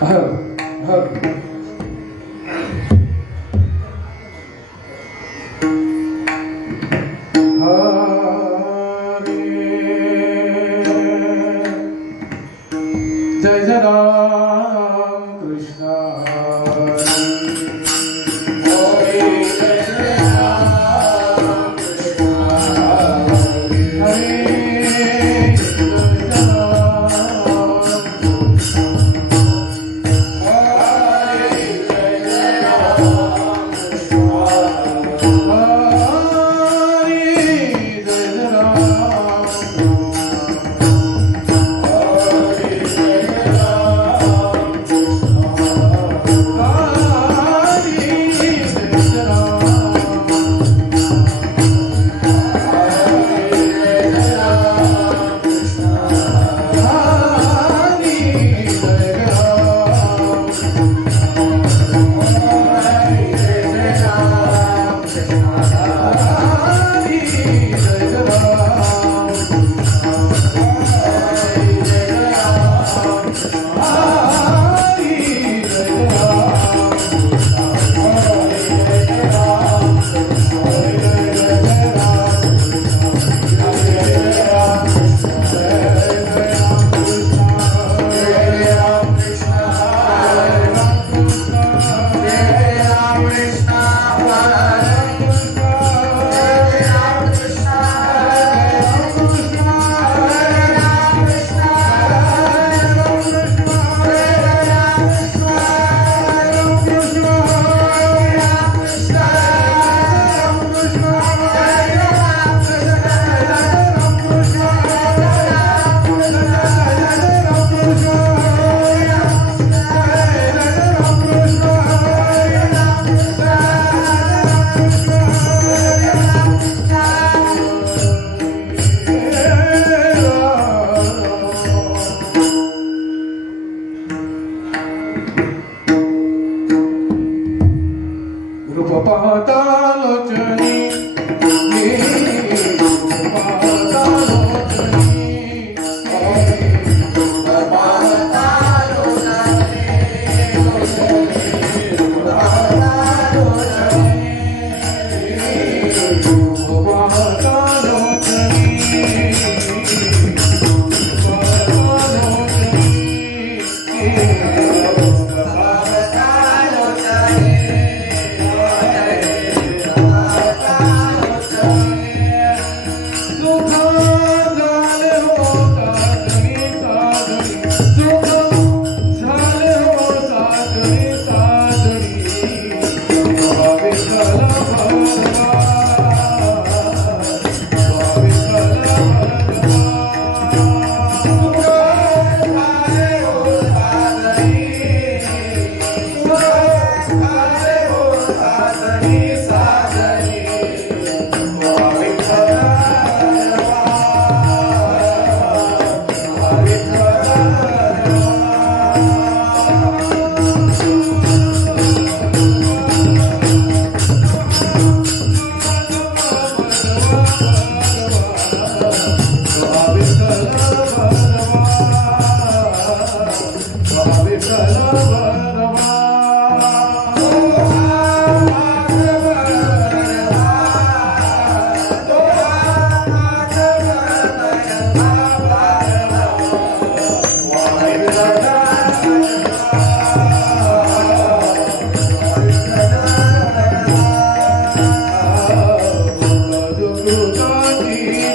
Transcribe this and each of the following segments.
जय जय राम कृष्ण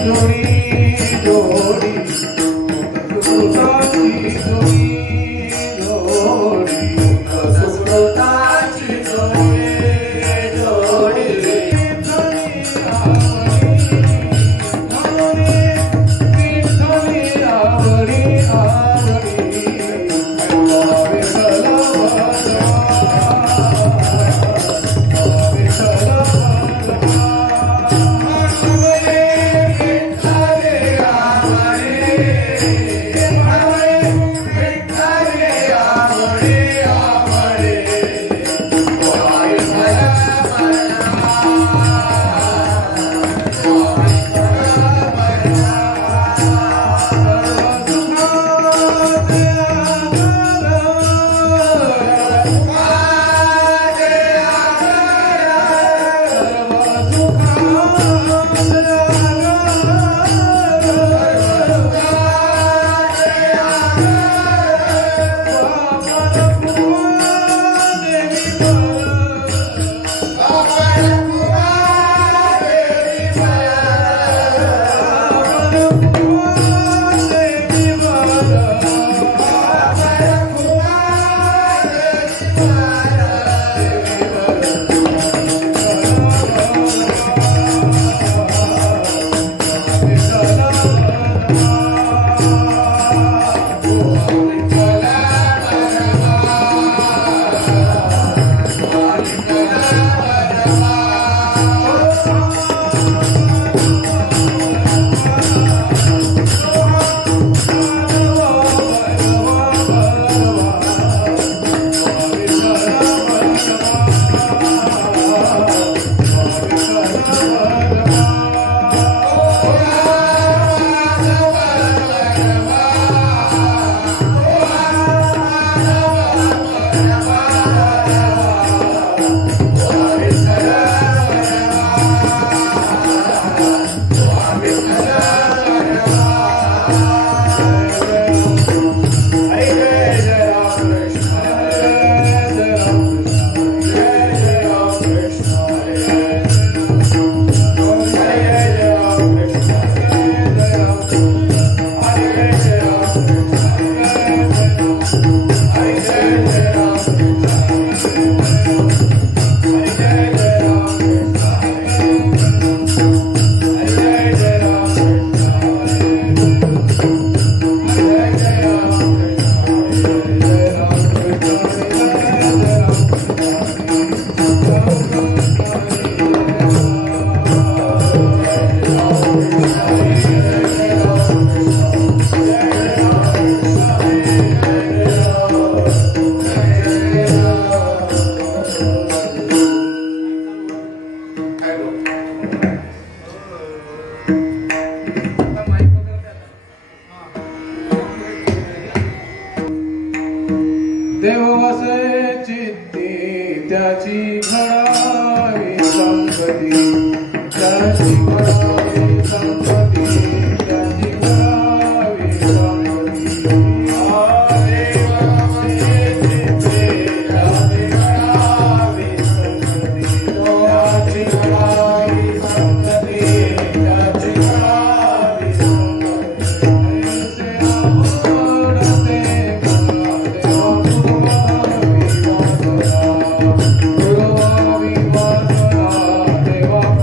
जोड़ी देव वसे चित्ती त्याची घडावी संगती त्याची घडावी संगती त्याची घडावी संगती देवा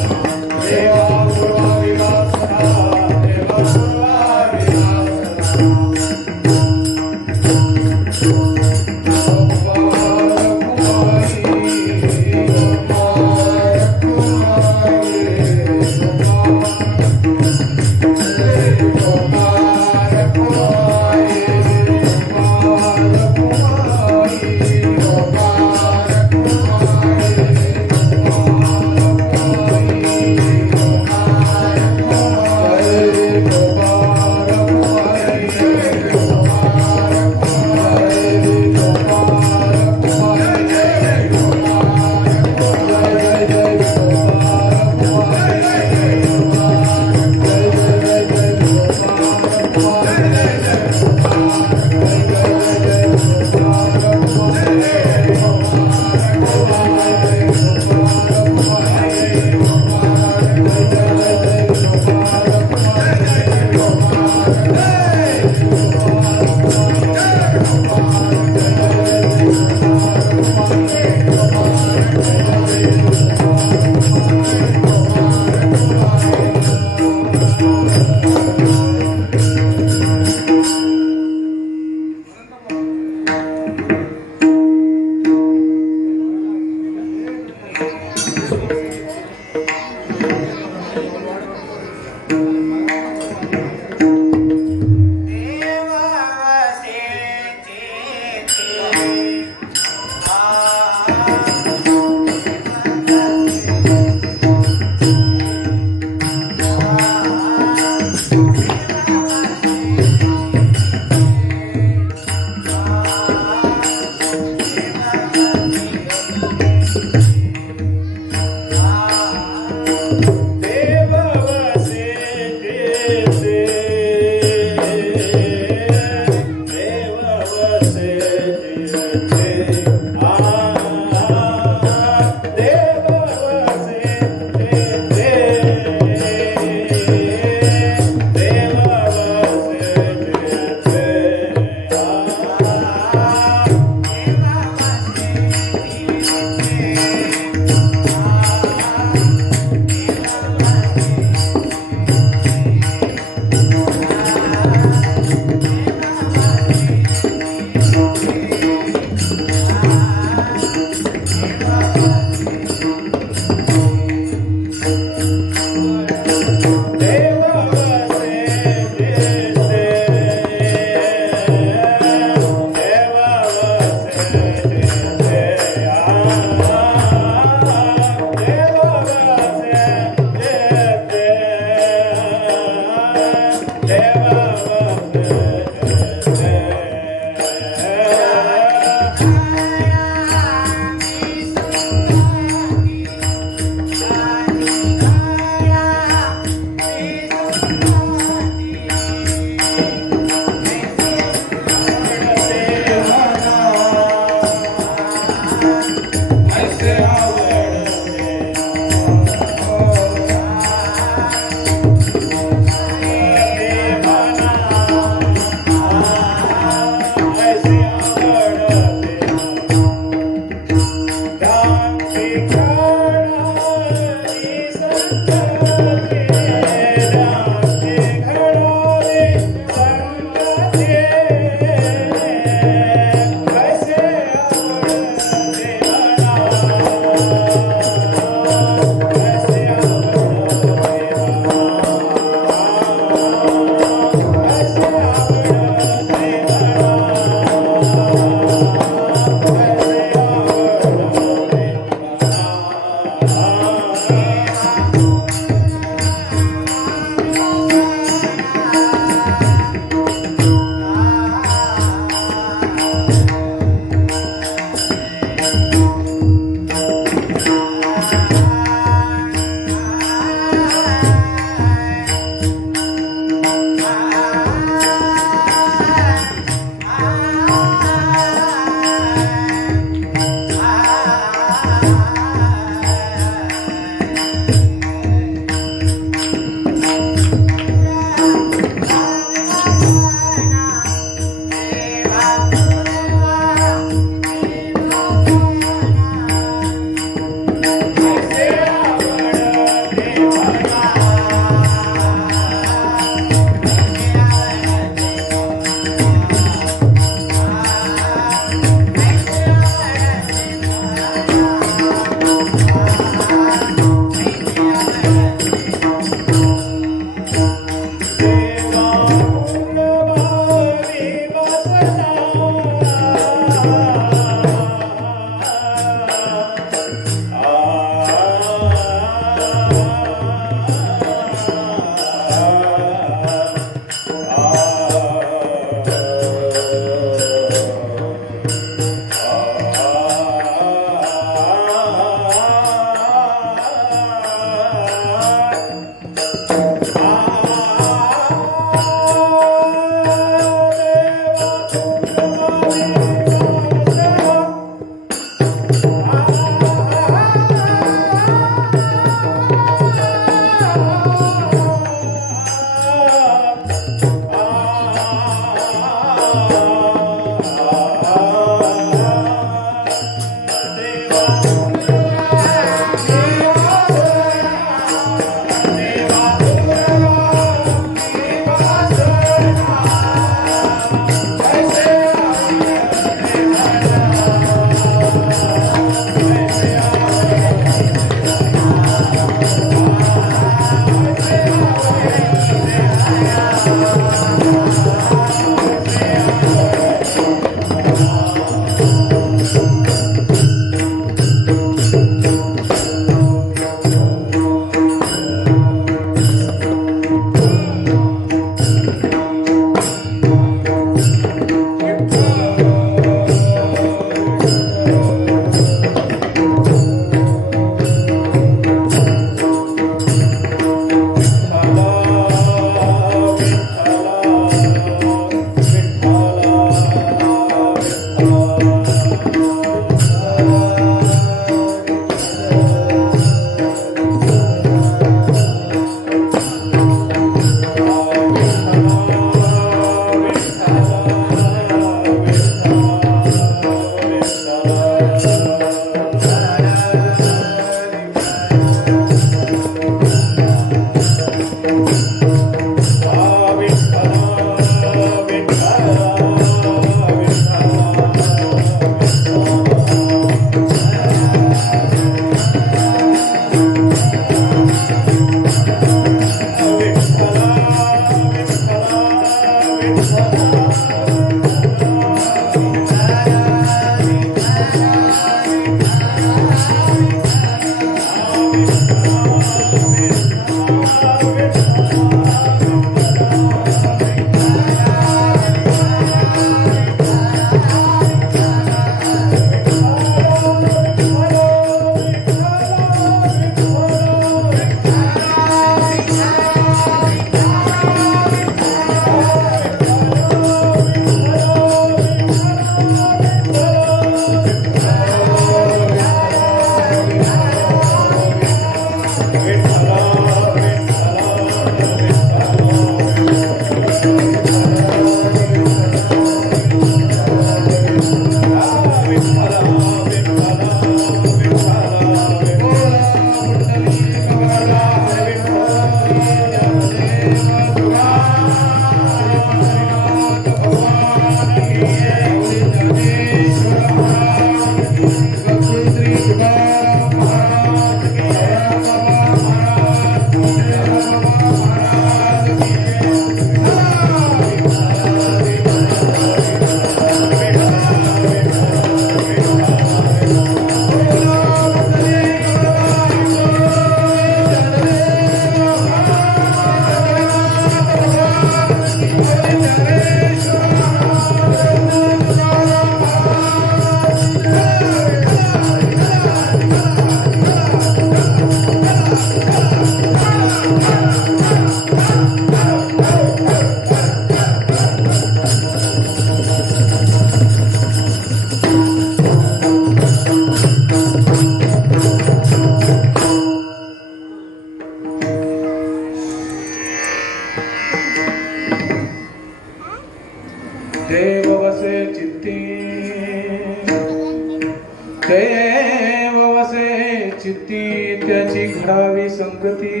देव वसे चित्ती त्याची घडावी संगती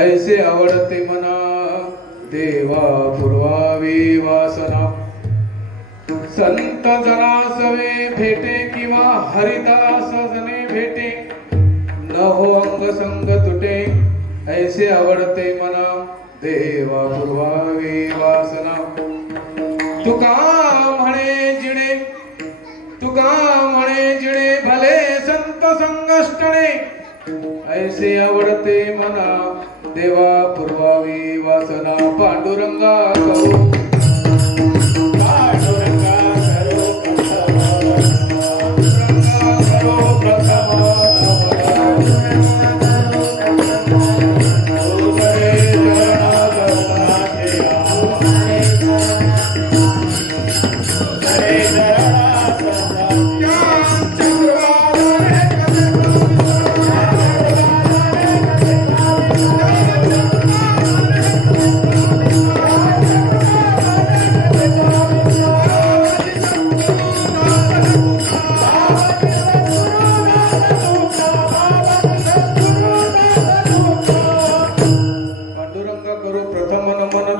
ऐसे आवडते मना देवा पुरवावी वासना संत जनासवे भेटे किंवा हरिदास जने भेटे न हो अंग संग तुटे ऐसे आवडते मना देवा पुरवावी वासना तुका म्हणे जिणे भले संत संगष्टणे ऐसे आवडते मना देवा पुरवावी वासना पांडुरंगा करो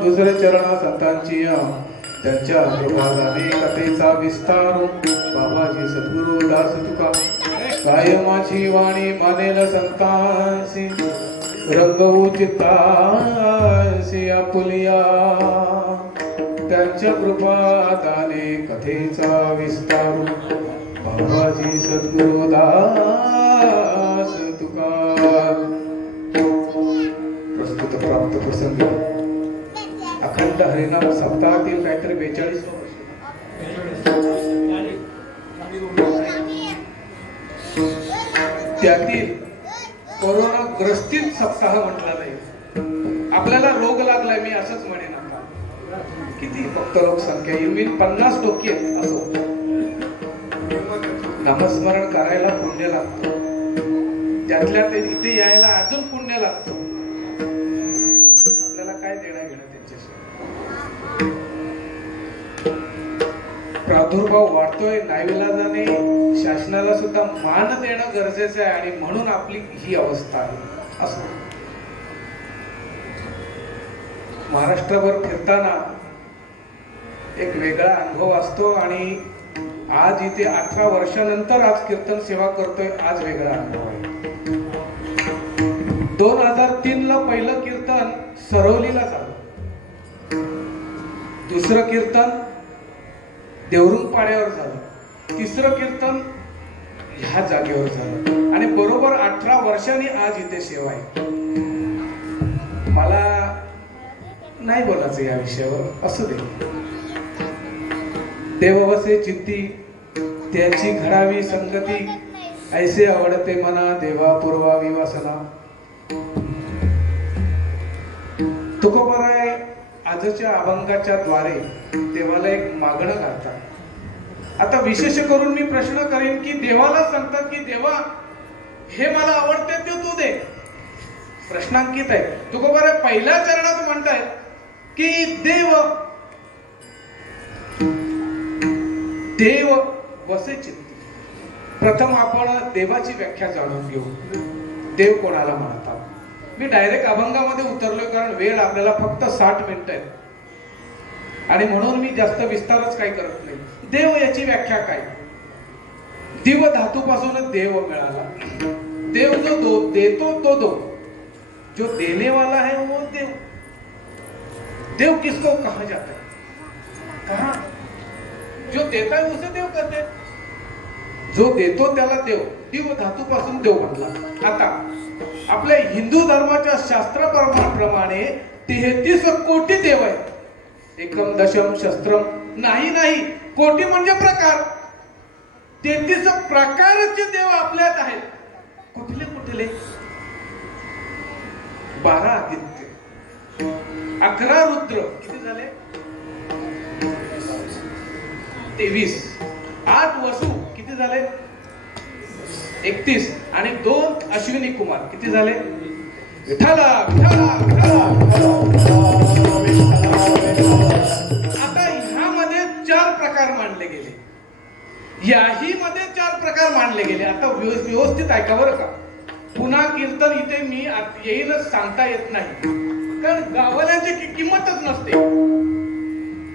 दुसरे चरणा संतांची त्यांच्या प्रभावाने कथेचा विस्तार बाबाजी सद्गुरु दास तुका काय माझी वाणी मानेल संतांसी रंगवू चित्तासी आपुलिया त्यांच्या कृपादाने कथेचा विस्तार बाबाजी सद्गुरु दास तुका प्रस्तुत प्राप्त प्रसंग अखंड हरिनाम सप्ताहातील काहीतरी 42 त्यातील कोरोना ग्रस्तीत सप्ताह म्हटला नाही. आपल्याला रोग लागलाय मी असंच म्हणेन. आता किती फक्त लोकसंख्या येईल 50 टक्के असो नामस्मरण करायला पुण्य लागतो. त्यातल्या ते इथे यायला अजून पुण्य लागतो. आपल्याला काय देणं घेणं त्यांच्याशी. प्रादुर्भाव वाढतोय नाईलाजाने शासनाला सुद्धा मान देणं गरजेचं आहे आणि म्हणून आपली ही अवस्था आहे. असं महाराष्ट्रभर फिरताना एक वेगळा अनुभव असतो आणि आज इथे 18 वर्षानंतर आज कीर्तन सेवा करतोय. आज वेगळा अनुभव आहे. 2003 ला पहिलं कीर्तन सरवलीला झालं. दुसरं कीर्तन देवरुंग पाड्यावर झालं. तिसरं कीर्तन ह्या जागेवर झालं आणि बरोबर 18 वर्षांनी आज इथे सेवा आहे. मला नाही बोलायचं या विषयावर. असू दे. देववसे चित्ती त्याची घडावी संगती ऐसे आवडते मना देवा पुरवावी वासना. तुकोबाराय आजच्या अभंगाच्या द्वारे देवाला एक मागणं घालतात. आता विशेष करून मी प्रश्न करेन की देवाला सांगतात की देवा हे मला आवडते ते तू दे. प्रश्नांकित आहे. तुकोबाराय पहिल्या चरणात म्हणतायत की देव वसे चित्ती. प्रथम आपण देवाची व्याख्या जाणून घेऊ. देव कोणाला म्हणतात. मी डायरेक्ट अभंगामध्ये उतरलोय कारण वेळ आपल्याला फक्त 60 मिनिटं आहे आणि म्हणून मी जास्त विस्तारच काही करत नाही. देव याची व्याख्या काय. दिव धातूपासूनच देव मिळाला. देव जो देतो तो दो. जो देने वाला है वो देव. देव किसको कहा जाता है. कहा जो देता है उसे देव कहते हैं. जो देतो त्याला देव. दिव धातूपासून देव म्हटला. आता आपल्या हिंदू धर्माच्या शास्त्रप्रमाणे 33 कोटी देव आहेत. एकम दशम शस्त्रम नाही कोटी म्हणजे प्रकार. 33 प्रकारचे देव आपल्यात आहेत. कुठले 12 आदित्य, 11 रुद्र, किती झाले 23, 8 वसु, किती झाले 31 आणि 2 अश्विनी कुमार, किती झाले विठाला. आता ह्यामध्ये 4 प्रकार मांडले गेले. याही मध्ये 4 प्रकार मानले गेले. आता व्यवस्थित ऐका बरं का. पुन्हा कीर्तन इथे मी येईलच सांगता येत नाही, कारण गावाल्यांची किंमतच नसते.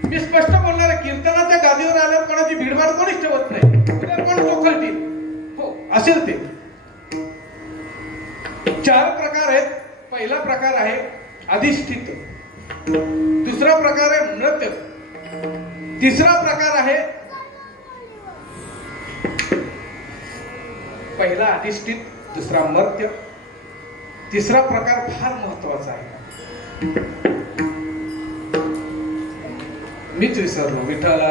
मी स्पष्ट बोलणार आहे, कीर्तनाच्या गादीवर आल्यावर कोणाची भीडभाड कोणीच ठेवत नाही. उद्या कोण चोखळतील, हो असेल ते. 4 प्रकार आहेत. पहिला प्रकार आहे अधिष्ठित, दुसरा प्रकार आहे नृत्य, तिसरा प्रकार आहे पहिला अधिष्ठित, दुसरा मर्त्य, तिसरा प्रकार फार महत्वाचा आहे. मीच विसरलो. विठ्ठला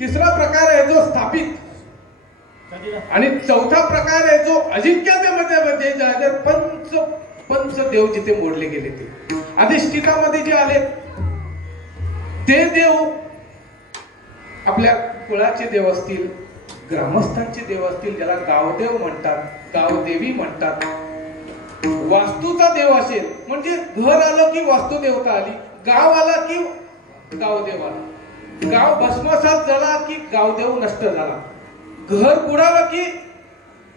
तिसरा प्रकार आहे जो स्थापित, आणि चौथा प्रकार आहे जो अजिंक्यतेमध्ये पंच देव जिथे मोडले गेले ते. अधिष्ठितामध्ये जे आले ते देव आपल्या कुळाचे देव असतील, ग्रामस्थांचे देव असतील, ज्याला गावदेव म्हणतात, गावदेवी म्हणतात. वास्तूचा देव असेल म्हणजे घर आलं की वास्तू देवता आली, गाव आला की गावदेव आला, गाव भस्मसात झाला की गावदेव नष्ट झाला, घर बुडालं की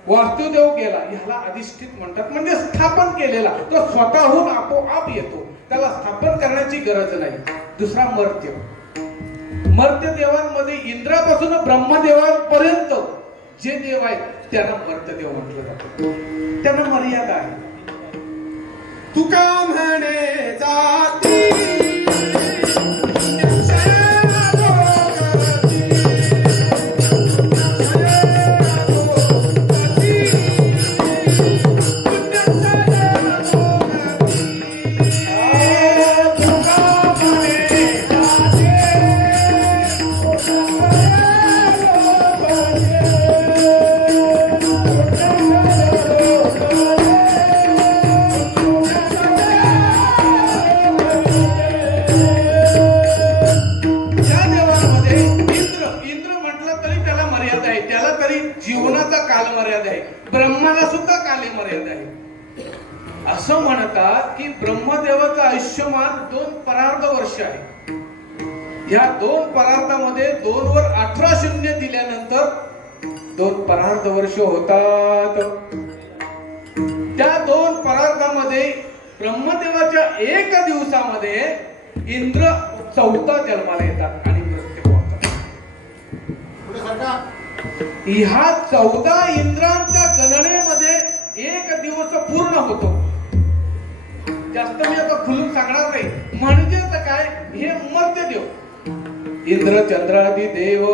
वास्तुदेव गेला. ह्याला अधिष्ठित म्हणतात. म्हणजे स्थापन केलेला, तो स्वतःहून आपोआप येतो, त्याला स्थापन करण्याची गरज नाही. दुसरा मर्त्य. मर्त्य देवांमध्ये इंद्रापासून ब्रह्मदेवांपर्यंत जे देव आहेत त्यांना मर्त्यदेव म्हटलं जातं. त्यांना मर्यादा आहे. तुका म्हणे जाती ब्रह्माला सुद्धा काले मर्यादा आहे. असं म्हणतात की ब्रह्मदेवाचं आयुष्यमान 2 परार्ध वर्ष आहे. ह्या 2 परार्धामध्ये 2 वर 18 शून्य दिल्यानंतर 2 परार्ध वर्ष होतात. त्या 2 परार्धामध्ये ब्रह्मदेवाच्या 1 दिवसामध्ये इंद्र 4था जन्माला येतात आणि मृत्यू होतात. ह्या 14 इंद्रांच्या गणनेमध्ये 1 दिवस पूर्ण होतो. जास्त मी आता खुलून सांगणार नाही. म्हणजे काय, हे मर्त्य देव, इंद्र चंद्रादी देव,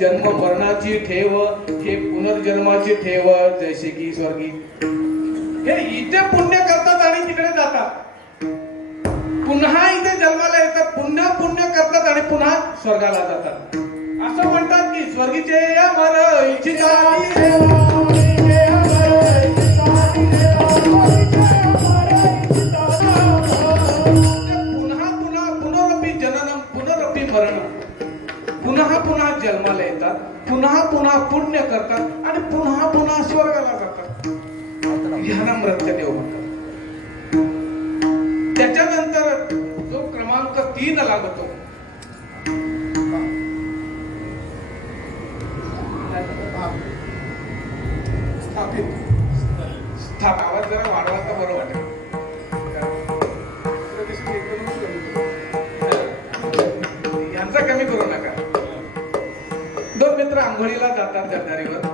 जन्म मरणाची ठेव, हे पुनर्जन्माची ठेव, जैसे की स्वर्गी, हे इथे पुण्य करतात आणि तिकडे जातात, पुन्हा इथे जन्माला येतात, पुण्य करतात आणि पुन्हा स्वर्गाला जातात. असं म्हणतात की स्वर्गीचे अमर पुनरपी जननम पुनरपी मरणम, पुन्हा जन्माला येतात, पुन्हा पुण्य करतात आणि पुन्हा स्वर्गाला जातात. ह्याला मृत्यदेव म्हणतात. त्याच्यानंतर जो क्रमांक 3 लागतो, आवाज जरा वाढवा तर बरं वाटेल. यांचा कमी करू नका. 2 मित्र आंघोळीला जातात गरदारीवर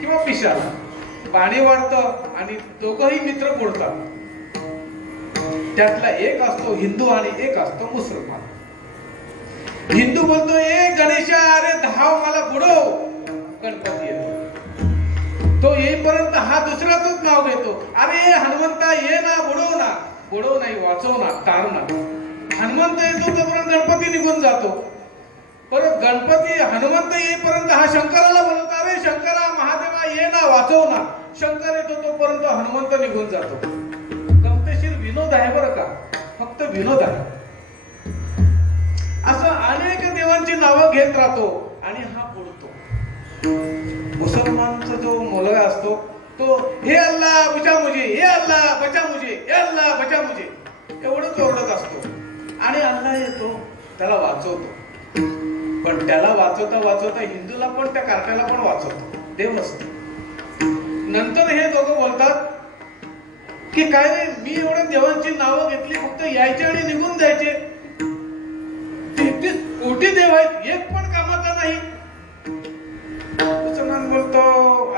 किंवा पिशाला, पाणी वाढतं आणि दोघंही मित्र बुडतात. त्यातला एक असतो हिंदू आणि एक असतो मुसलमान. हिंदू बोलतो, ए गणेशा, अरे धाव मला बुडव. गणपती येतो, तो येईपर्यंत हा दुसऱ्याच नाव घेतो, अरे हनुमंता ये ना, बुडव नाही, वाचव ना, तार ना. हनुमंत येतो तोपर्यंत गणपती निघून जातो. परत गणपती हनुमंत येईपर्यंत हा शंकराला बोलवतो, अरे शंकरा, महादेवा ये ना, वाचव ना. शंकर येतो तोपर्यंत हनुमंत निघून जातो. गमतीशीर विनोद आहे बरं का, फक्त विनोद आहे. असं अनेक देवांची नावं घेत राहतो आणि हा बुडतो. मुसलमानचा जो मुलगा असतो तो, हे अल्लाह बचा मुझे, हे अल्लाह बचा मुझे, हे अल्लाह बचा मुझे, एवढंच ओरडत असतो. आणि अल्लाह येतो त्याला वाचवतो, पण त्याला वाचवता वाचवता हिंदूला पण त्या कार्ट्याला पण वाचवतो देव असतो. नंतर हे दोघं बोलतात की काय रे, मी एवढ्या देवांची नावं घेतली, फक्त यायचे आणि निघून जायचे. 33 कोटी देव आहेत, एक पण कामाचा नाही. मुसलमान बोलतो,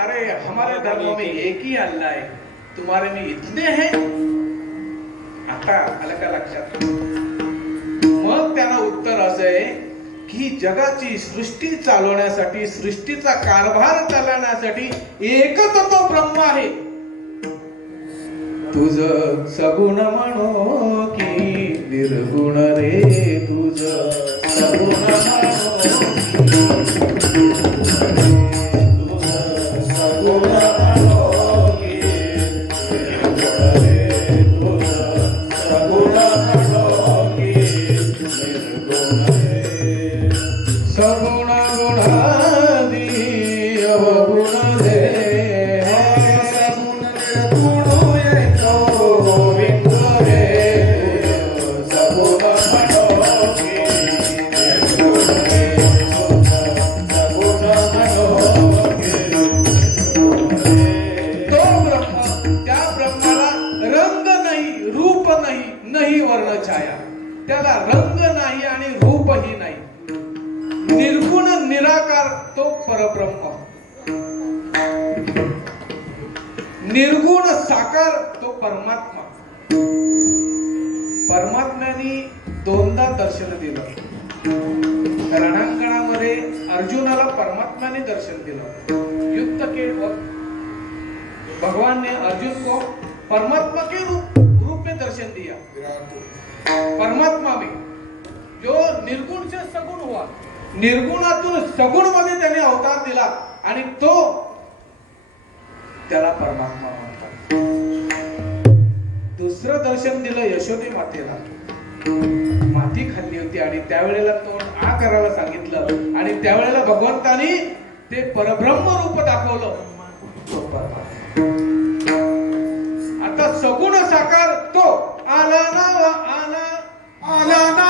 अरे हमारे धर्म में एक ही अल्लाह है, तुम्हारे में इतने हैं. आता आलं का लक्षात? मग त्याला उत्तर असं आहे की जगाची सृष्टी चालवण्यासाठी, सृष्टीचा कारभार चालवण्यासाठी एकच तो ब्रह्म आहे. तुझ सगुण म्हणो की निर्गुण रे, तुझ सगुण म्हणो की सगुण म्हणो की निर्गुण रे, तुझ सगुण म्हणो की निर्गुण रे. सगुण गुणादी अवगुण दे, त्याला रंग नाही आणि रूपही नाही. निर्गुण निराकार तो परब्रह्म, निर्गुण साकार तो परमात्मा. परमात्म्याने दोनदा दर्शन दिलं. रणांगणामध्ये अर्जुनाला परमात्म्याने दर्शन दिलं. युद्ध के वक्त भगवान ने अर्जुन को परमात्मा के रूप में दर्शन दिया. परमात्मा में जो निर्गुण से सगुण हुआ, निर्गुणातून सगुण मध्ये त्याने अवतार दिला आणि तो त्याला परमात्मा म्हणतात. दुसरं दर्शन दिलं यशोदे मातेला. माती खाल्ली होती आणि त्यावेळेला तो आ करायला सांगितलं आणि त्यावेळेला भगवंतानी ते परब्रह्म रूप दाखवलं. आता सगुण साकार तो आला ना आला ना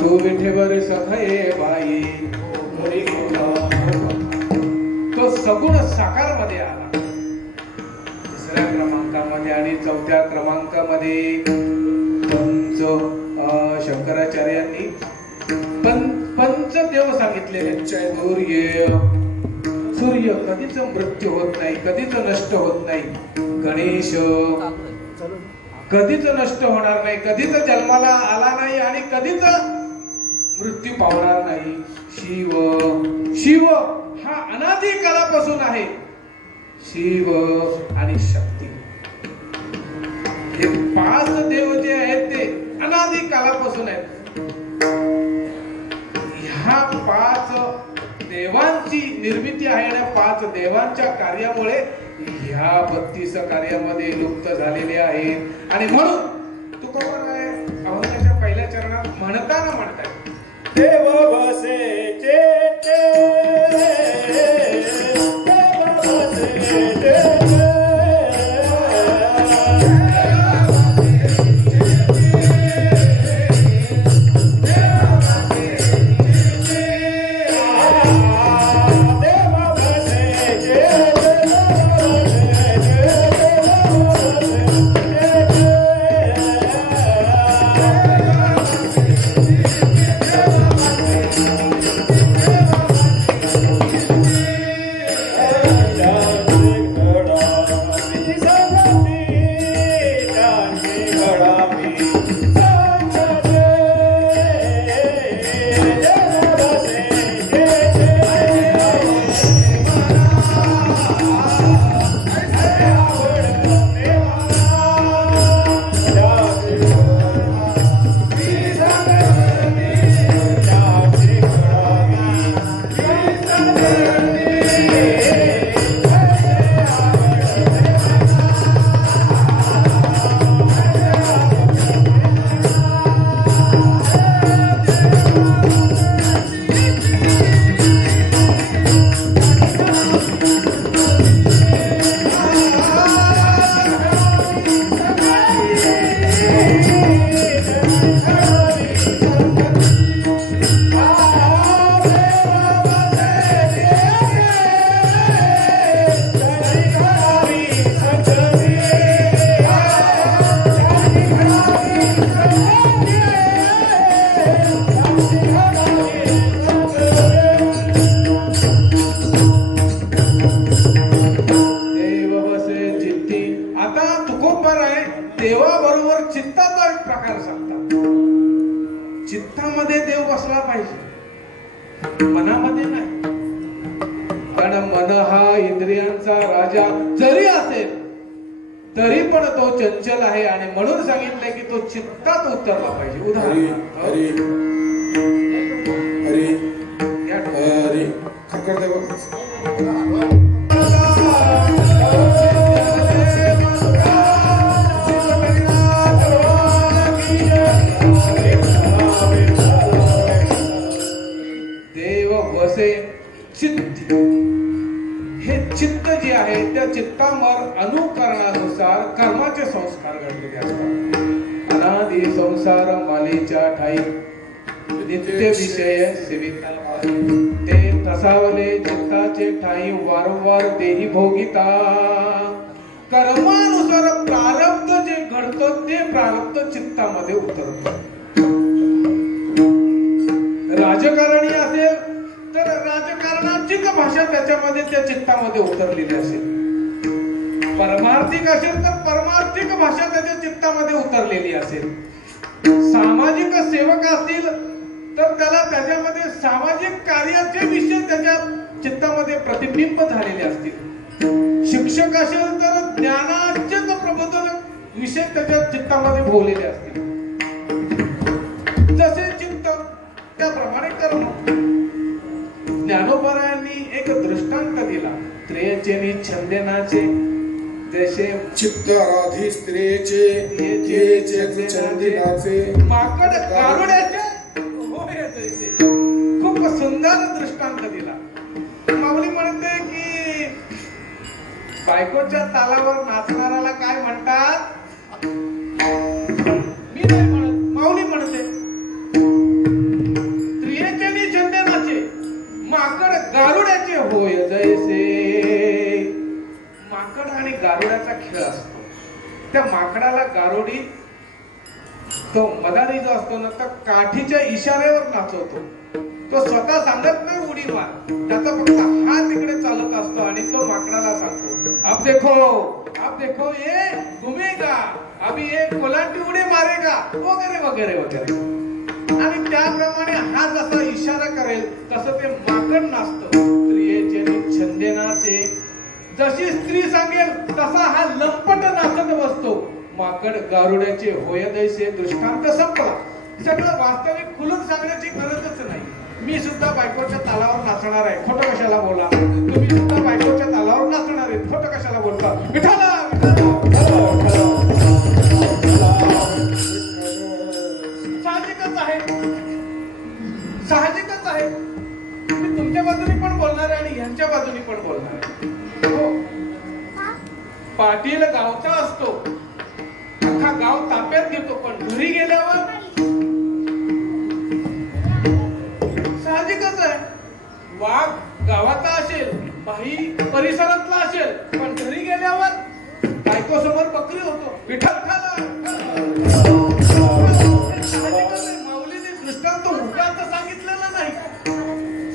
तो विठेवर सखये बाई. तो सगुण साकार मध्ये आला. तिसऱ्या क्रमांकामध्ये आणि चौथ्या क्रमांकामध्ये शंकराचार्यांनी पंचदेव सांगितलेले. सूर्य कधीच मृत्यू होत नाही, कधीच नष्ट होत नाही. गणेश कधीच नष्ट होणार नाही, कधीच जन्माला आला नाही आणि कधीच मृत्यू पावणार नाही. शिव हा अनादी कालापासून आहे. शिव आणि शक्ती हे 5 देव जे आहेत ते अनादी कालापासून आहेत. ह्या 5 देवांची निर्मिती आहे आणि 5 देवांच्या कार्यामुळे ह्या 32 कार्यामध्ये लुप्त झालेले आहेत. आणि म्हणून तुकोबा काय अभंगाच्या पहिल्या चरणात म्हणताना म्हणतात, देव बसे चेते, देव बसे चेते. चित्तामध्ये देव बसला पाहिजे, मनामध्ये नाही. कारण मन हा इंद्रियांचा राजा जरी असेल तरी पण तो चंचल आहे आणि म्हणून सांगितलंय की तो चित्तात उतरला पाहिजे. उदाहरणार्थ हरी हरी या हरी देव वसे चित्त. हे चित्त जे आहे त्या चित्तावर अनुकरणानुसार कर्माचे संस्कार घडलेले असतात. अनादि संसार मालेच्या ठाई नित्य विषय सेविता ते तसावले चित्ताचे ठाई वारंवार देही भोगिता. कर्मानुसार प्रारब्ध जे घडतं ते प्रारब्ध चित्तामध्ये उतरतं. राजकारणी असेल तर राजकारणाची भाषा त्याच्यामध्ये त्या चित्तामध्ये उतरलेली असेल. परमार्थिक असेल तर परमार्थिक भाषा त्याच्या चित्तामध्ये उतरलेली असेल. सामाजिक सेवक असतील तर त्याला त्याच्यामध्ये सामाजिक कार्याचे विषय त्याच्या चित्तामध्ये प्रतिबिंब झालेले असतील. शिक्षक असेल तर ज्ञानाचे प्रबोधन विषय त्याच्या चित्तामध्ये भोवलेले असतील. जसे चित्त त्याप्रमाणे कर्म. ज्ञानोबरायांनी एक दृष्टांत दिला. त्रेयचेनी छंदेनाचे जैसे चित्त आधी स्त्रियेचे चंदिनाचे माकड गारुड्याचे होय जैसे. खूप सुंदर दृष्टांत दिला. माऊली म्हणते की बायकोच्या तालावर नाचणाऱ्याला काय म्हणतात? मी नाही म्हणत, माऊली म्हणते. स्त्रियेचे चंदनाचे माकड गारुड्याचे होय जैसे. माकड आणि गारुड्याचा खेळ असतो. त्या माकडाला गारुडी तो मदारी जो असतो ना तर काठीच्या इशाऱ्यावर नाचवतो. तो स्वतः सांगत नाही उडी मार, त्याचा फक्त हात इकडे चालत असतो आणि तो माकडाला सांगतो अब देखो ये घुमेगा, अभी ये कोलांटी उडी मारेगा वगैरे वगैरे वगैरे. आणि त्याप्रमाणे हा जसा इशारा करेल तसं ते माकड नाचतं. स्त्रियेचे छंदेनाचे जशी स्त्री सांगेल तसा हा लंपट नाचत बसतो. माकड गारुड्याचे होय दैसे. दृष्टांत संपला. सगळं वास्तविक खुलून सांगण्याची गरजच नाही. मी सुद्धा बायकोच्या तालावर नाचणार आहे, खोटं कशाला बोला. तुम्ही सुद्धा बायकोच्या तालावर नाचणार आहे, खोटं कशाला बोलता. विठाला साहजिकच आहे, साहजिकच आहे. मी तुमच्या बाजूने पण बोलणार आहे आणि यांच्या बाजूने पण बोलणार आहे. हो, पाटील गावचा असतो, अख्खा गाव ताब्यात घेतो, पण घरी गेल्यावर साहजिकच आहे. वाघ गावाचा असेल, बाई परिसरातला असेल, पण घरी गेल्यावर बायको समोर बकरी होतो. विठ्ठल माऊलीने दृष्टांत उगाच सांगितलेला नाही.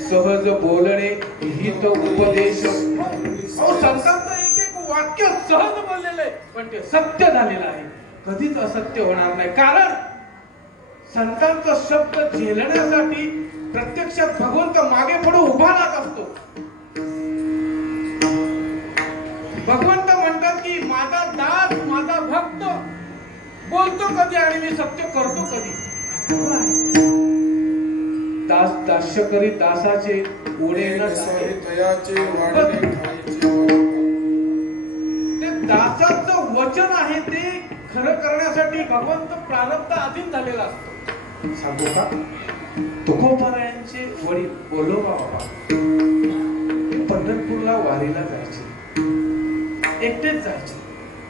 सहज बोलणे हित उपदेश. संतांचं एक एक वाक्य सहज बोललेलं आहे पण ते सत्य झालेलं आहे. कधीच असत्य होणार नाही. कारण संतांचा शब्द झेलण्यासाठी प्रत्यक्षात भगवंत मागे पुढे उभा राहत असतो. भगवंत म्हणतात की माझा दास माझा भक्त बोलतो कधी आणि मी सत्य करतो कधी. दास दास्य करी दासाचे उडे न दयाचे वाढणे ते दासाचं वचन आहे ते खरं करण्यासाठी भगवंत प्रारब्ध अधीन झालेला असतो. सांगू का? तुकोबारायांचे वडील बोलोबा बाबा पंढरपूरला वारीला जायचे. एकटेच जायचे.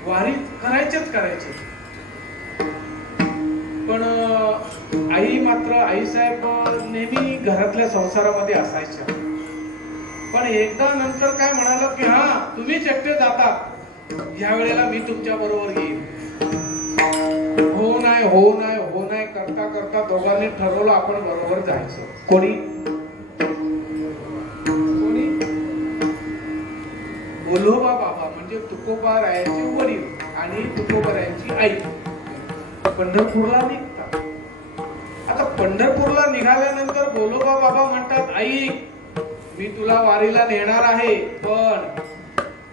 वारी करायचे. पण आई मात्र आईसाहेब नेहमी घरातल्या संसारामध्ये असायच्या. पण एकदा नंतर काय म्हणाल की हा तुम्हीच एकटे जाता, या वेळेला मी तुमच्या बरोबर येईन. हो नाही करता करता दोघांनी ठरवलं आपण बरोबर जायचं. कोणी बोलोबा बाबा म्हणजे तुकोबारायांचे वडील आणि तुकोबारायांची आई पंढरपूरला निघतात. आता पंढरपूरला निघाल्यानंतर बोलोबा बाबा म्हणतात, आई मी तुला वारीला नेणार आहे, पण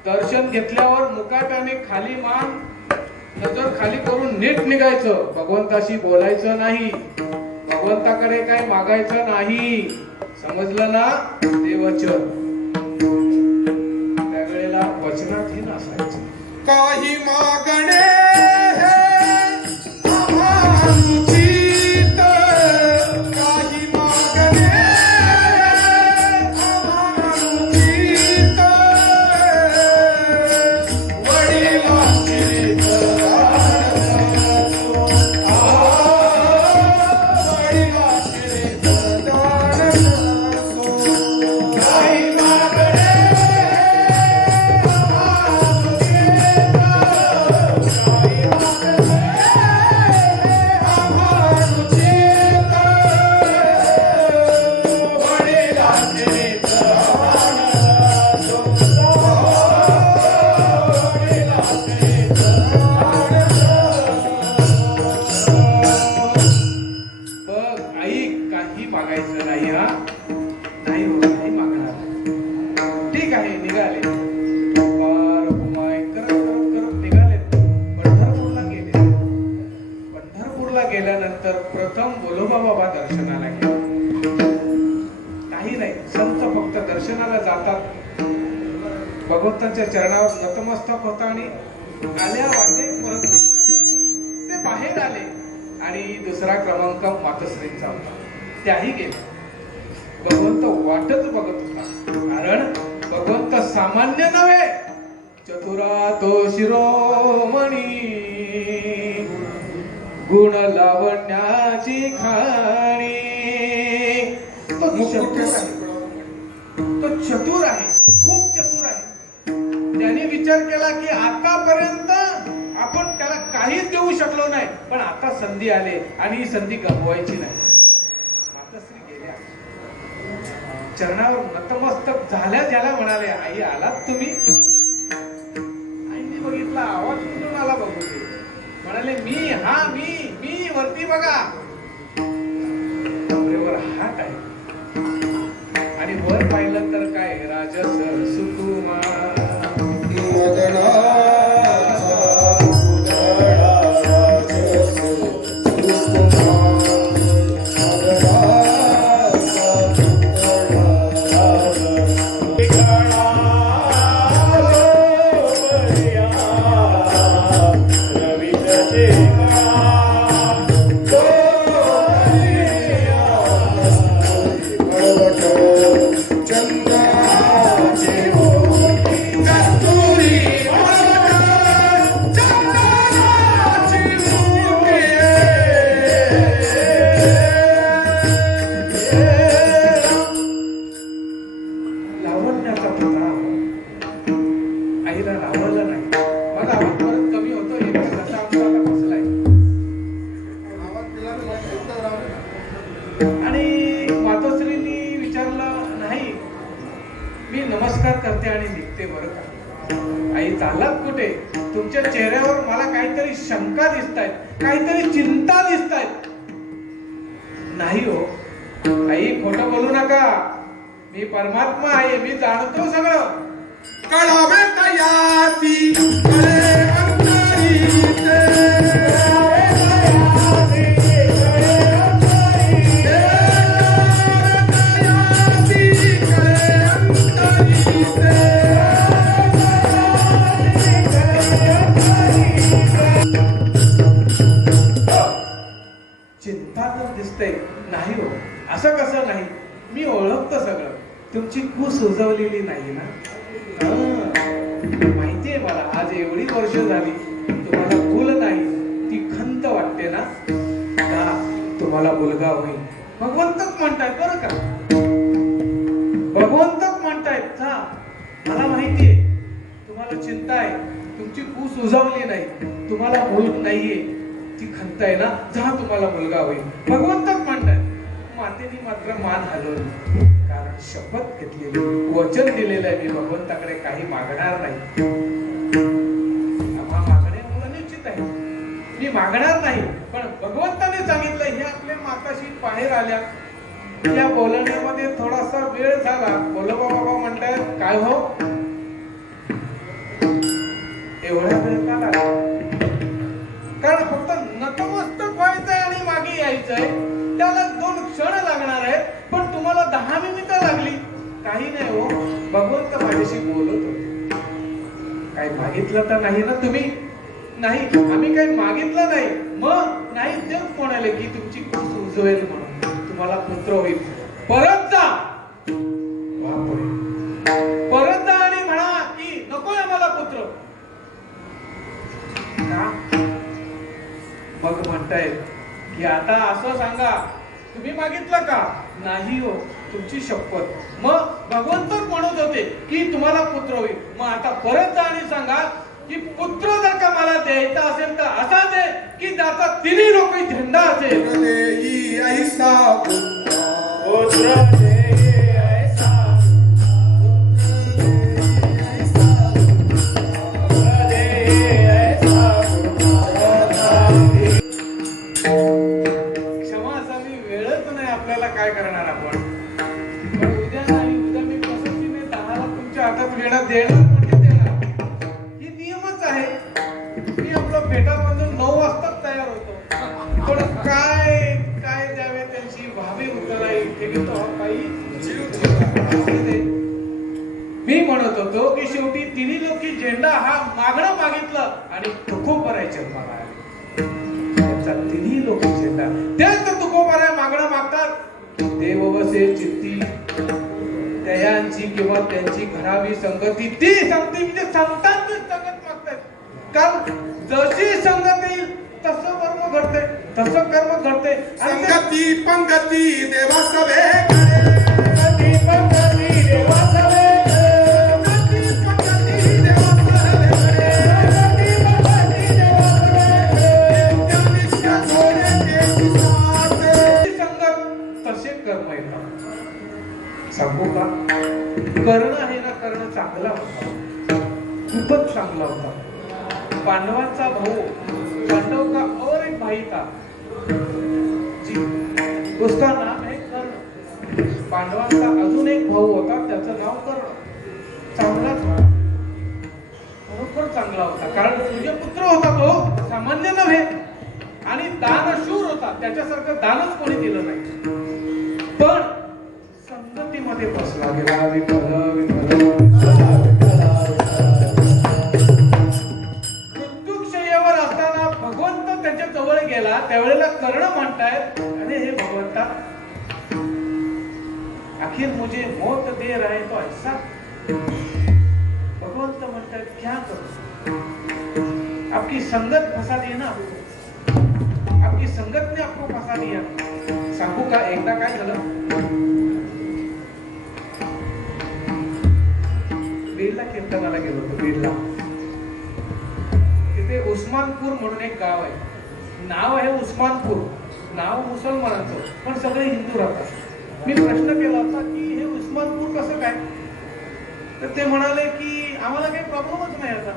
दर्शन घेतल्यावर मुकाट्याने खाली मान नजर खाली करून नीट निघायचं, भगवंताशी बोलायचं नाही, भगवंताकडे काय मागायचं नाही, समजलं ना? ते वचन त्यावेळेला वचनाधीन असायचं. काही मागणे हे आम्हानुचित, काही मागणे आम्हानुचित, वडिलांची दान असो, वडिलांची दान असो. काही मागणे बघ आई, काही मागायचं नाही, हा नाही हो, नाही मागणार. ठीक आहे, निघाले. पार हुमाय करत करत करत निघाले. पंढरपूरला गेले. पंढरपूरला गेल्यानंतर प्रथम बोलोबा बाबा दर्शनाला गेले. काही नाही, संत फक्त दर्शनाला जातात, भगवंतांच्या चरणावर नतमस्तक होता आणि आल्या वाटे परत निघतात. ते बाहेर आले आणि दुसरा क्रमांक मातोश्रींचा होता, त्याही गेल्या. भगवंत वाटच बघत होता, कारण भगवंत सामान्य नव्हे, चतुरा तो शिरोमणी, गुण लावण्याची खाणी. तो चतुर आहे, तो चतुर आहे, खूप चतुर आहे. त्याने विचार केला की आतापर्यंत आपण त्याला काहीच देऊ शकलो नाही, पण आता संधी आली आणि ही संधी गमवायची नाही. मातोश्री गेल्या, चरणावर नतमस्तक झाल्या, ज्याला म्हणाले, आई आलात तुम्ही? आईने बघितला, आवाज कुठून आला बघू दे. म्हणाले, मी, हा मी वरती बघा. कमरेवर हात आहे आणि वर पाहिलं तर काय, राजस सुकुमार आईला लावलं नाही. मला आवाज परत कमी होतो, एक जसा आमचा आता बसलाय. आणि मातोश्रींनी विचारलं, नाही मी नमस्कार करते आणि निघते बरं का. आई चाललात कुठे? तुमच्या चेहऱ्यावर मला काहीतरी शंका दिसतायत, काहीतरी चिंता दिसतायत. नाही हो आई, खोटं बोलू नका, मी परमात्मा आहे, मी जाणतो सगळं. कळावे तयासी कळे अंतरीचे, चिंता तर दिसते. नाही हो, असं कसं नाही, मी ओळखतो सगळं. तुमची कूस उजवलेली नाही ना. माहितीये मला, आज एवढी वर्ष झाली तुम्हाला मूल नाही, ती खंत वाटते ना. तुम्हाला मुलगा होईल, भगवंतच म्हणतायत बरं का, भगवंतच म्हणतायत. मला माहितीये तुम्हाला चिंता आहे, तुमची कूस उजवली नाही, तुम्हाला मूल नाहीये, ती खंत आहे ना. तुम्हाला मुलगा होईल, भगवंतच म्हणतायत. मातेने मात्र मान हलवली, कारण शपथ घेतलेली, वचन दिलेलं आहे, मी भगवंताकडे काही मागणार नाही. मागणे निश्चित आहे, मी मागणार नाही, पण भगवंताने सांगितलं हे आपल्या माताशी बाहेर आल्या या बोलण्यामध्ये थोडासा वेळ झाला. बोलोबा बाबा म्हणतात काय हो एवढा वेळ का लागला? कारण फक्त नतमस्तक व्हायचंय आणि मागे यायचंय त्याला 2 क्षण लागणार आहेत, पण तुम्हाला 10 मिनिटं लागली. काही नाही हो, भगवंत माझ्याशी बोलत होते. काही मागितलं तर नाही ना तुम्ही? नाही, आम्ही काही मागितलं नाही. मग नाही, तेच म्हणाले की तुमची कुस उजवेल म्हणून तुम्हाला पुत्र होईल. परत जा, बापरे, परत जा आणि म्हणा की नकोय आम्हाला पुत्र. मग म्हणतायत की आता असं सांगा तुम्ही मागितलं का? नाही हो, तुमची शपथ. मग भगवंत म्हणत होते की तुम्हाला पुत्र होईल. मग आता परत जा आणि सांगा की पुत्र जर का मला द्यायचा असेल तर असा दे की ज्याचा तिन्ही लोक झेंडा असेल. देई ऐसा पुत्र देई ऐसा, क्षमा असावी, वेळच नाही आपल्याला. काय करणार आपण? पण उद्या नाही, उद्या मी पसंतीने 10 ला तुमच्या हातात वेळा देणार म्हणजे देणार. ही नियमच आहे. मी आपलं पेटामधून 9 वाजताच तयार होतो. पण काय काय द्यावे त्यांची भावी उतराई ते घेतो काही. मी म्हणत होतो की शेवटी तिन्ही लोकी झेंडा हा मागणं मागितलं आणि तुकोबरायचे मला त्याचा तिन्ही लोकी झेंडा तेच तर तुकोबराय मागणं मागतात. देव वसे चित्ती त्यांची किंवा त्यांची घरावी संगती ती संगती म्हणजे संतांची संगत मागतात. कारण जशी संगत येईल तसं कर्म घडते, तसं कर्म घडते. संगती पंगती देवा सभे संगती पंगती देवा सभे, संगती पंगती देवा सभे संगती पंगती देवा सभे, त्यांच्या थोडे देशी साथ संगत तसे कर्म येतात. सांगू का? कर्ण आहे ना, कर्ण चांगला होता, खूपच चांगला होता. पांडवांचा भाऊ, पांडव का और एक भाई था जी, उसका नाम है कर्ण. पांडवांचा अजून एक भाऊ होता त्याचं नाव कर्ण. चांगलाच होता, खरोखर चांगला होता. कारण सूर्यपुत्र होता तो, सामान्य नव्हे. आणि दानशूर होता, त्याच्यासारखं दानच कोणी दिलं नाही. पण संगतीमध्ये बसला गेला. विठ्ठल विठ्ठल मृत्यूशय्येवर असताना भगवंत त्याच्या जवळ गेला. त्यावेळेला कर्ण म्हणतायत अरे हे भगवंता, आखिर मुझे मौत दे रहे तो ऐसा. भगवंत म्हणतायत क्या करूं, आपकी संगत फंसा दी ना, आपकी संगत ने आपको फंसा दिया. सांगू का? एकदा काय झालं, बीडला कीर्तनाला गेलो होतो. बीडला तिथे उस्मानपूर म्हणून एक गाव आहे. नाव आहे उस्मानपूर, नाव मुसलमानांचं पण सगळे हिंदू राहतात. मी प्रश्न केला होता की हे उस्मानपूर कसं काय? तर ते म्हणाले की आम्हाला काही प्रॉब्लेमच नाही. आता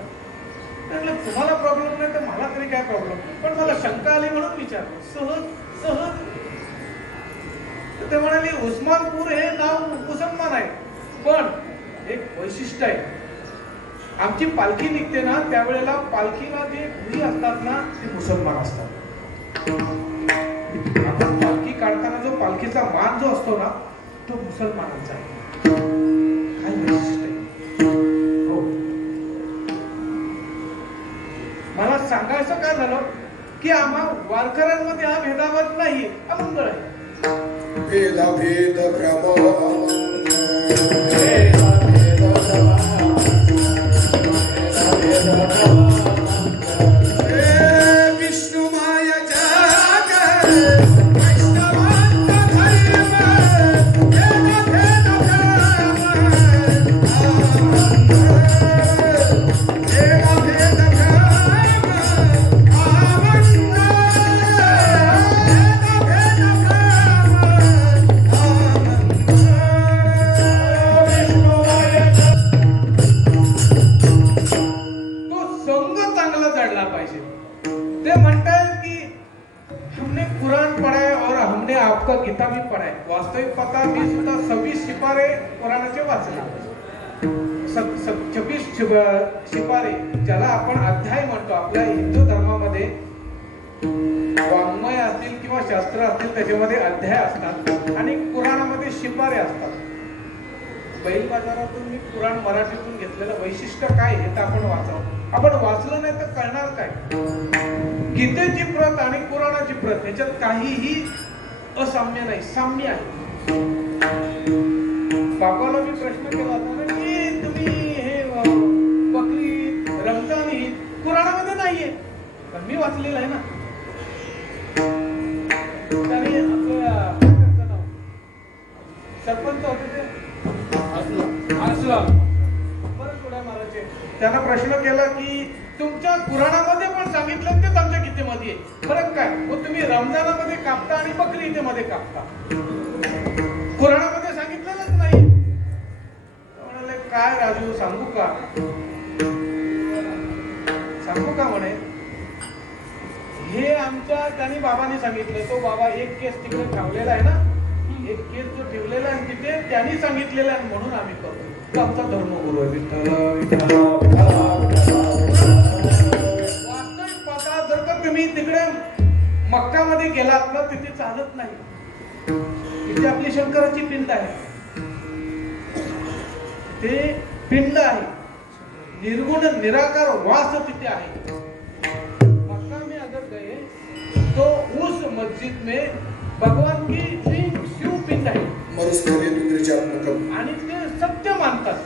म्हटलं तुम्हाला प्रॉब्लेम नाही तर मला तरी काय प्रॉब्लेम. पण मला शंका आली म्हणून विचारलं सहज सहज. तर ते म्हणाले उस्मानपूर हे नाव मुसलमान आहे, पण एक वैशिष्ट्य आहे. आमची पालखी निघते ना त्यावेळेला पालखीला जे घोडी असतात ना ते मुसलमान असतात. आपण पालखी काढताना जो पालखीचा मान जो असतो ना तो मुसलमानांचा आहे. काय वैशिष्ट्य आहे हो. मला सांगायचं काय झालं की आम्हा वारकऱ्यांमध्ये हा भेदाभेद नाही, अमंगळ आहे. भेद भेद भ्रम विष्णु माया जग वैष्णवांचा धर्म भेद भेद भ्रम भेद भेद भ्रम आपका गीता भी पढ़ा है. वास्तविक पता मी सुद्धा 26 शिपारे कुराणाचे वाचले. 26 शिपारे ज्याला आपण अध्याय म्हणतो. आपल्या हिंदू धर्मामध्ये वाङ्मय असतील किंवा शास्त्र असतील त्याच्यामध्ये अध्याय असतात आणि पुराणामध्ये शिपारे असतात. बैल बाजारातून मी पुराण मराठीतून घेतलेलं वैशिष्ट्य काय हे तर आपण वाचावं. आपण वाचलं नाही तर कळणार काय. गीतेची प्रत आणि पुराणाची प्रत ह्याच्यात काहीही असाम्य नाही, साम्य आहे. बाबाला मी प्रश्न केला होता ना की तुम्ही हे बकरी रमजान ईद पुराणामध्ये नाहीये, पण मी वाचलेलं आहे ना. त्याने आपलं त्यांचं नाव सरपंच होते ते असलं बरंच उड्या मारायचे. त्यांना प्रश्न केला की तुमच्या पुराणामध्ये पण सांगितलं तेच आमच्या गीतेमध्ये आहे, फरक काय? मग तुम्ही रमजानामध्ये कापता आणि बकरी ईदेमध्ये कापता, पुराणामध्ये सांगितलेलंच नाही. म्हणाले काय राजू सांगू का म्हणे, हे आमच्या त्यांनी बाबांनी सांगितलं. तो बाबा एक केस तिकडे ठेवलेला आहे ना, एक केस जो ठेवलेला आहे तिथे त्यांनी सांगितलेला आहे म्हणून आम्ही करतो. तो आमचा धर्मगुरू आहे. वास्तविक पाहता जर का तुम्ही तिकडे मक्का मध्ये गेलात ना तिथे चालत नाही. तिथे आपली शंकराची पिंड आहे, ते पिंड आहे, निर्गुण निराकार वास तिथे आहे. मक्का में अगर गए तो उस मस्जिद में भगवान की शिव पिंड आहे आणि ते सत्य मानतात.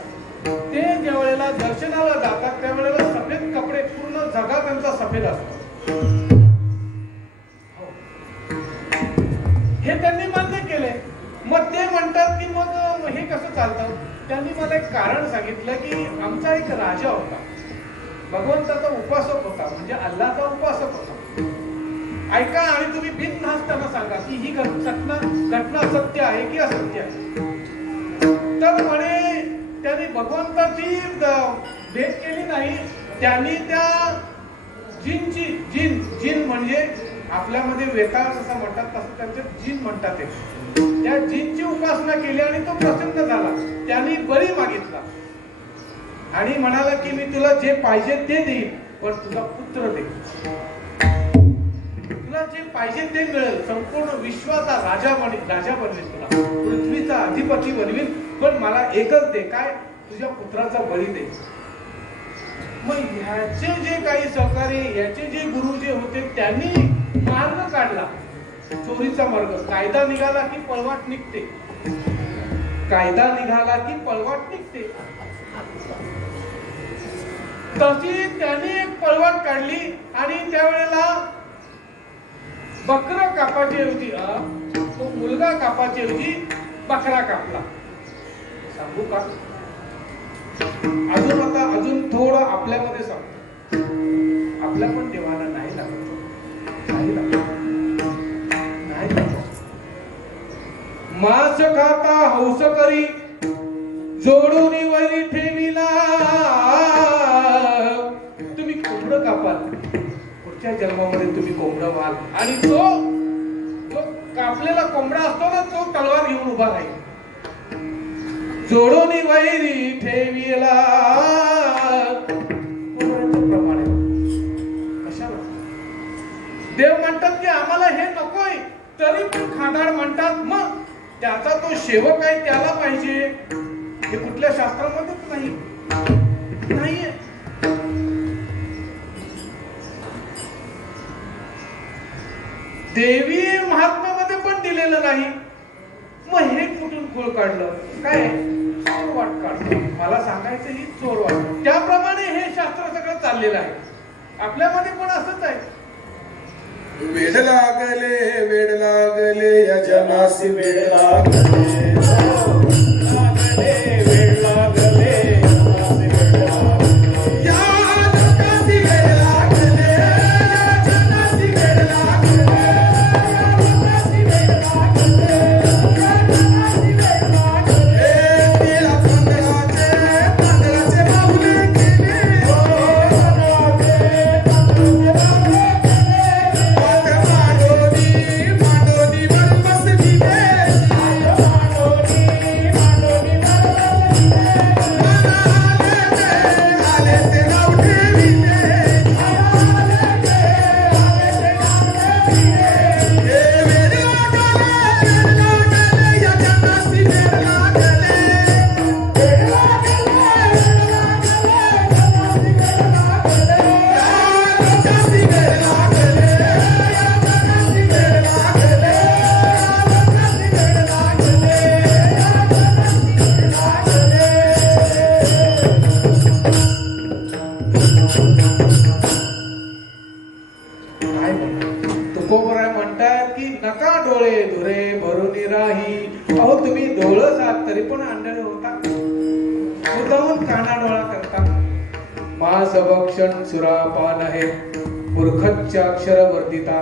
ते ज्या वेळेला दर्शनाला जातात त्यावेळेला सफेद कपडे, पूर्ण जगा त्यांचा सफेद असतो. हे त्यांनी मान्य केले. मग ते म्हणतात की मग हे कसं चालतं. त्यांनी मला एक कारण सांगितलं की आमचा एक राजा होता, भगवंताचा उपासक होता, म्हणजे अल्लाहचा उपासक होता. ऐका आणि तुम्ही बिनधास्त त्यांना सांगा की ही घटना सत्य आहे की असत्य आहे. तर म्हणे त्यांनी भगवंताची भेट केली नाही. त्यांनी त्या जिन म्हणजे आपल्यामध्ये वेताळ जसं म्हणतात तसं त्यांचे जिन म्हणतात. त्या जिनची उपासना केली आणि तो प्रसन्न झाला. त्यांनी बळी मागितला आणि म्हणाला की मी तुला जे पाहिजे ते देईन, पण तुझा पुत्र दे. तुला जे पाहिजे ते मिळेल, संपूर्ण विश्वाचा राजा बनवेल, तुला पृथ्वीचा अधिपती बनवीन, पण मला एकच दे. काय? तुझ्या पुत्राचा बळी दे. मग ह्याचे जे काही सहकारी, ह्याचे जे गुरु जे होते त्यांनी मार्ग काढला, चोरीचा मार्ग. कायदा निघाला की पळवाट निघते, कायदा निघाला की पळवाट निघते. तशी त्यांनी एक पळवाट काढली आणि त्यावेळेला बकरा कापाची ऐवजी तो मुलगा कापाची ऐवजी बकरा कापला. सांगू का? अजून थोडं आपल्यामध्ये सांगतो. आपल्या पण देवाला नाही लागत, नाही लागत. मांस खाता हौस करी, जोडून वरी ठेविला. तुम्ही कोंबडं कापाल, पुढच्या जन्मामध्ये तुम्ही कोंबडं व्हाल आणि तो जो कापलेला कोंबडा असतो ना तो तलवार घेऊन उभा राहील. जोडून वैरी ठेविला. प्रमाणे कशाला देव म्हणतात की आम्हाला हे नकोय, तरी पण खादाड म्हणतात. मग त्याचा तो सेवक आहे त्याला पाहिजे, हे कुठल्या शास्त्रामध्येच नाहीये. देवी महात्म्यामध्ये पण दिलेलं नाही. मग हे कुठून खूळ काढलं? काय चोर वाट काढतो. मला सांगायचं ही चोर वाट. त्याप्रमाणे हे शास्त्र सगळं चाललेलं आहे. आपल्यामध्ये पण असंच आहे. वेड लागले या जनासी वेड लागले. बसले नाही. अहो तुम्ही डोळस आहात तरी पण आंधळे होता, मुद्दामून कानाडोळा करता. मास भक्षण सुरापान आहे, मूर्खच्च अक्षर वर्धिता,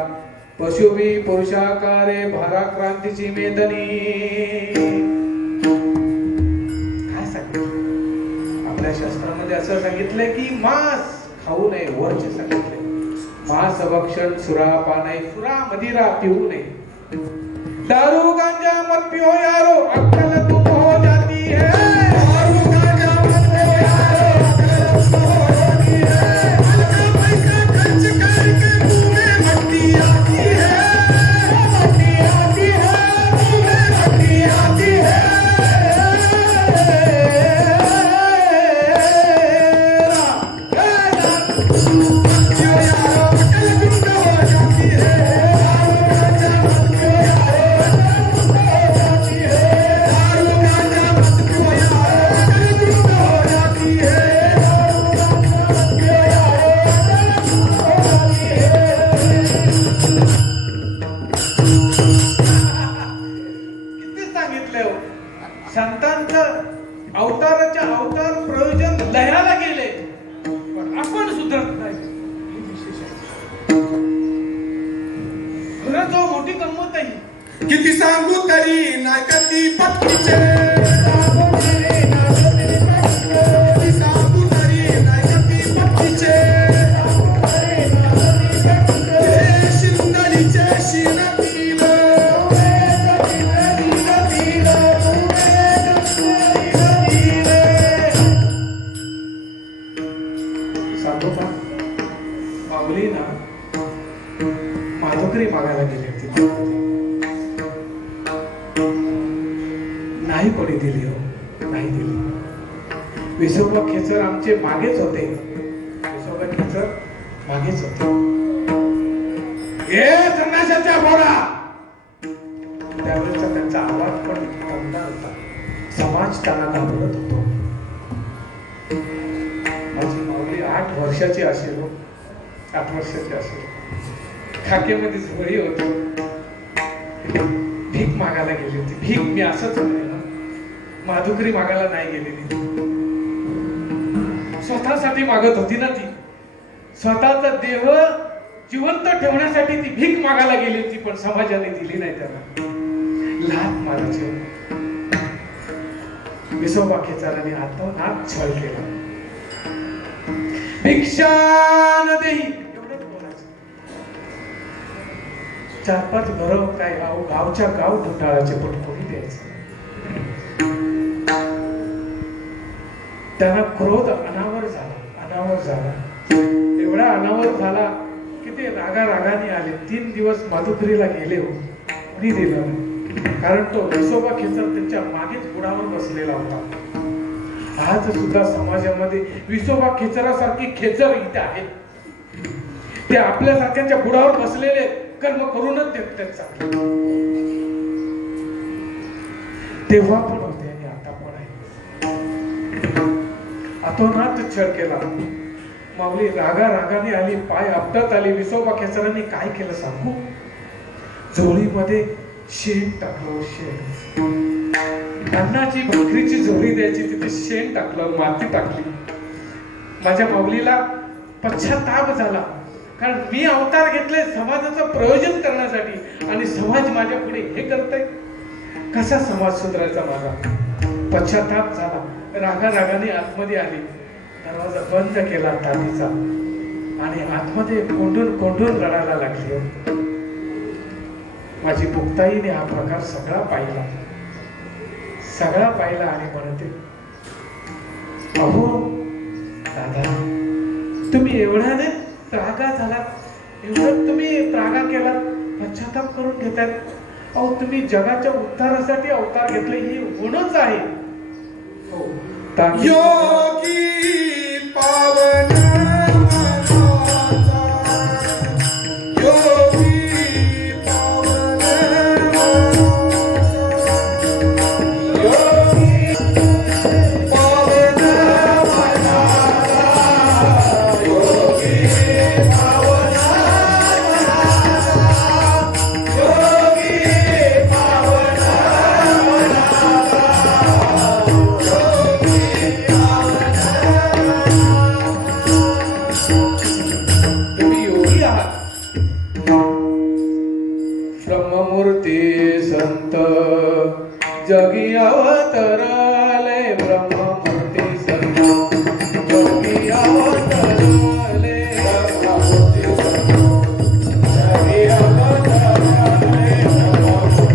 पशुभी पुरुषाकारे भाराक्रांतीची मेदनी. काय सांगितलं आपल्या शास्त्रामध्ये? असं सांगितलंय की मांस खाऊ नये, वरचे सांगितले. मांस भक्षण सुरापान आहे, सुरा मदिरा पिऊ नये. दारू गांजा मत पियो यारो, अक्कल तुम हो जाती है. दारू गांजा मत पियो यारो, अक्कल तुम हो जाती है. हल्का पैसा खर्च करके मुंह में मट्टी आती है, मट्टी आती है, मुंह में मट्टी आती है. किती सांगितले हो, संतांचं अवताराच्या अवतार प्रयोजन लयाला गेले, पण आपण सुधरत नाही. खरंच हो, मोठी गंमत आहे. किती सांगू तरी नाकती पट्टीचे, किती सांगू तरी नाकती पट्टीचे. शिंदलीचे शिरतील, सांगू का, माऊली ना माधुकरी मागायला गेली होती, नाही कोणी दिली हो, नाही दिली. विसोबा खेचर आमचे मागेच होते, विसोबा खेचर मागेच होते. हे संन्याशाच्या बोरा, त्यावेळेचा त्यांचा आवाज पण थंड होता, समाज त्यांना घाबरत होतो. माझी माऊली 8 वर्षाची असेल हो, 8 वर्षाची असेल, खाक्यामध्ये झोळी होती, भीक मागायला गेली होती. भीक मी असंच म्हणेन, माधुकरी मागायला नाही गेलेली, स्वतःसाठी मागत होती ना ती. स्वतःचा देह जिवंत ठेवण्यासाठी ती भीक मागायला गेली होती, पण समाजाने दिली नाही त्याला. लाथ मारायची. विसोबा खेचाराने हातोहात छळ केला. भिक्षा न देई, एवढंच बोलायचं. 4-5 घरं काय गावच्या गाव ढोटाळाचे, पण कोणी द्यायचं. त्यांना क्रोध अनावर झाला. एवढा अनावर झाला की ते रागाने आले. 3 दिवस माधुकरीला गेले हो, कोणी दिलं नाही. कारण तो विसोबा खेचर त्यांच्या मागेच बुडावर बसलेला होता. आज सुद्धा समाजामध्ये विसोबा खेचरासारखी खेचर इथे आहेत. ते आपल्यासारख्यांच्या बुडावर बसलेले कर्म करूनच देतात चांगले. तेव्हा पण होते आणि आता पण आहे. अतोनात छळ केला. माऊली रागाने आली, पाय आपटत आली. विसोबा खेचरांनी काय केलं सांगू? झोळीमध्ये शेण टाकलं. शेण, अन्नाची भाकरीची झोळी द्यायची, तिथे शेण टाकलं, माती टाकली. माझ्या माऊलीला पश्चाताप झाला, कारण मी अवतार घेतले समाजाचं प्रयोजन करण्यासाठी आणि समाज माझ्या पुढे हे करतोय. कसा समाज सुधारायचा माझा? पश्चाताप झाला. रागाने आतमध्ये आली, दरवाजा बंद केला ताटीचा आणि आतमध्ये कोंडून रडायला लागली. माझी मुक्ताईने हा प्रकार सगळा पाहिला आणि म्हणते, अहो दादा, तुम्ही एवढ्याने त्रागा झालात, एवढं तुम्ही त्रागा केलात, पश्चाताप करून घेतात. अहो तुम्ही जगाच्या उद्धारासाठी अवतार घेतले, ही गुणच आहे. योगी पावन मनाचा, योगी पावन मनाचा, योगी पावन मनाचा, योगी पावन मनाचा, योगी पावन भूत जगी अवतराले ब्रह्ममूर्ती सर्व जगी अवतराले ब्रह्ममूर्ती सर्व जगी अवतराले ब्रह्ममूर्ती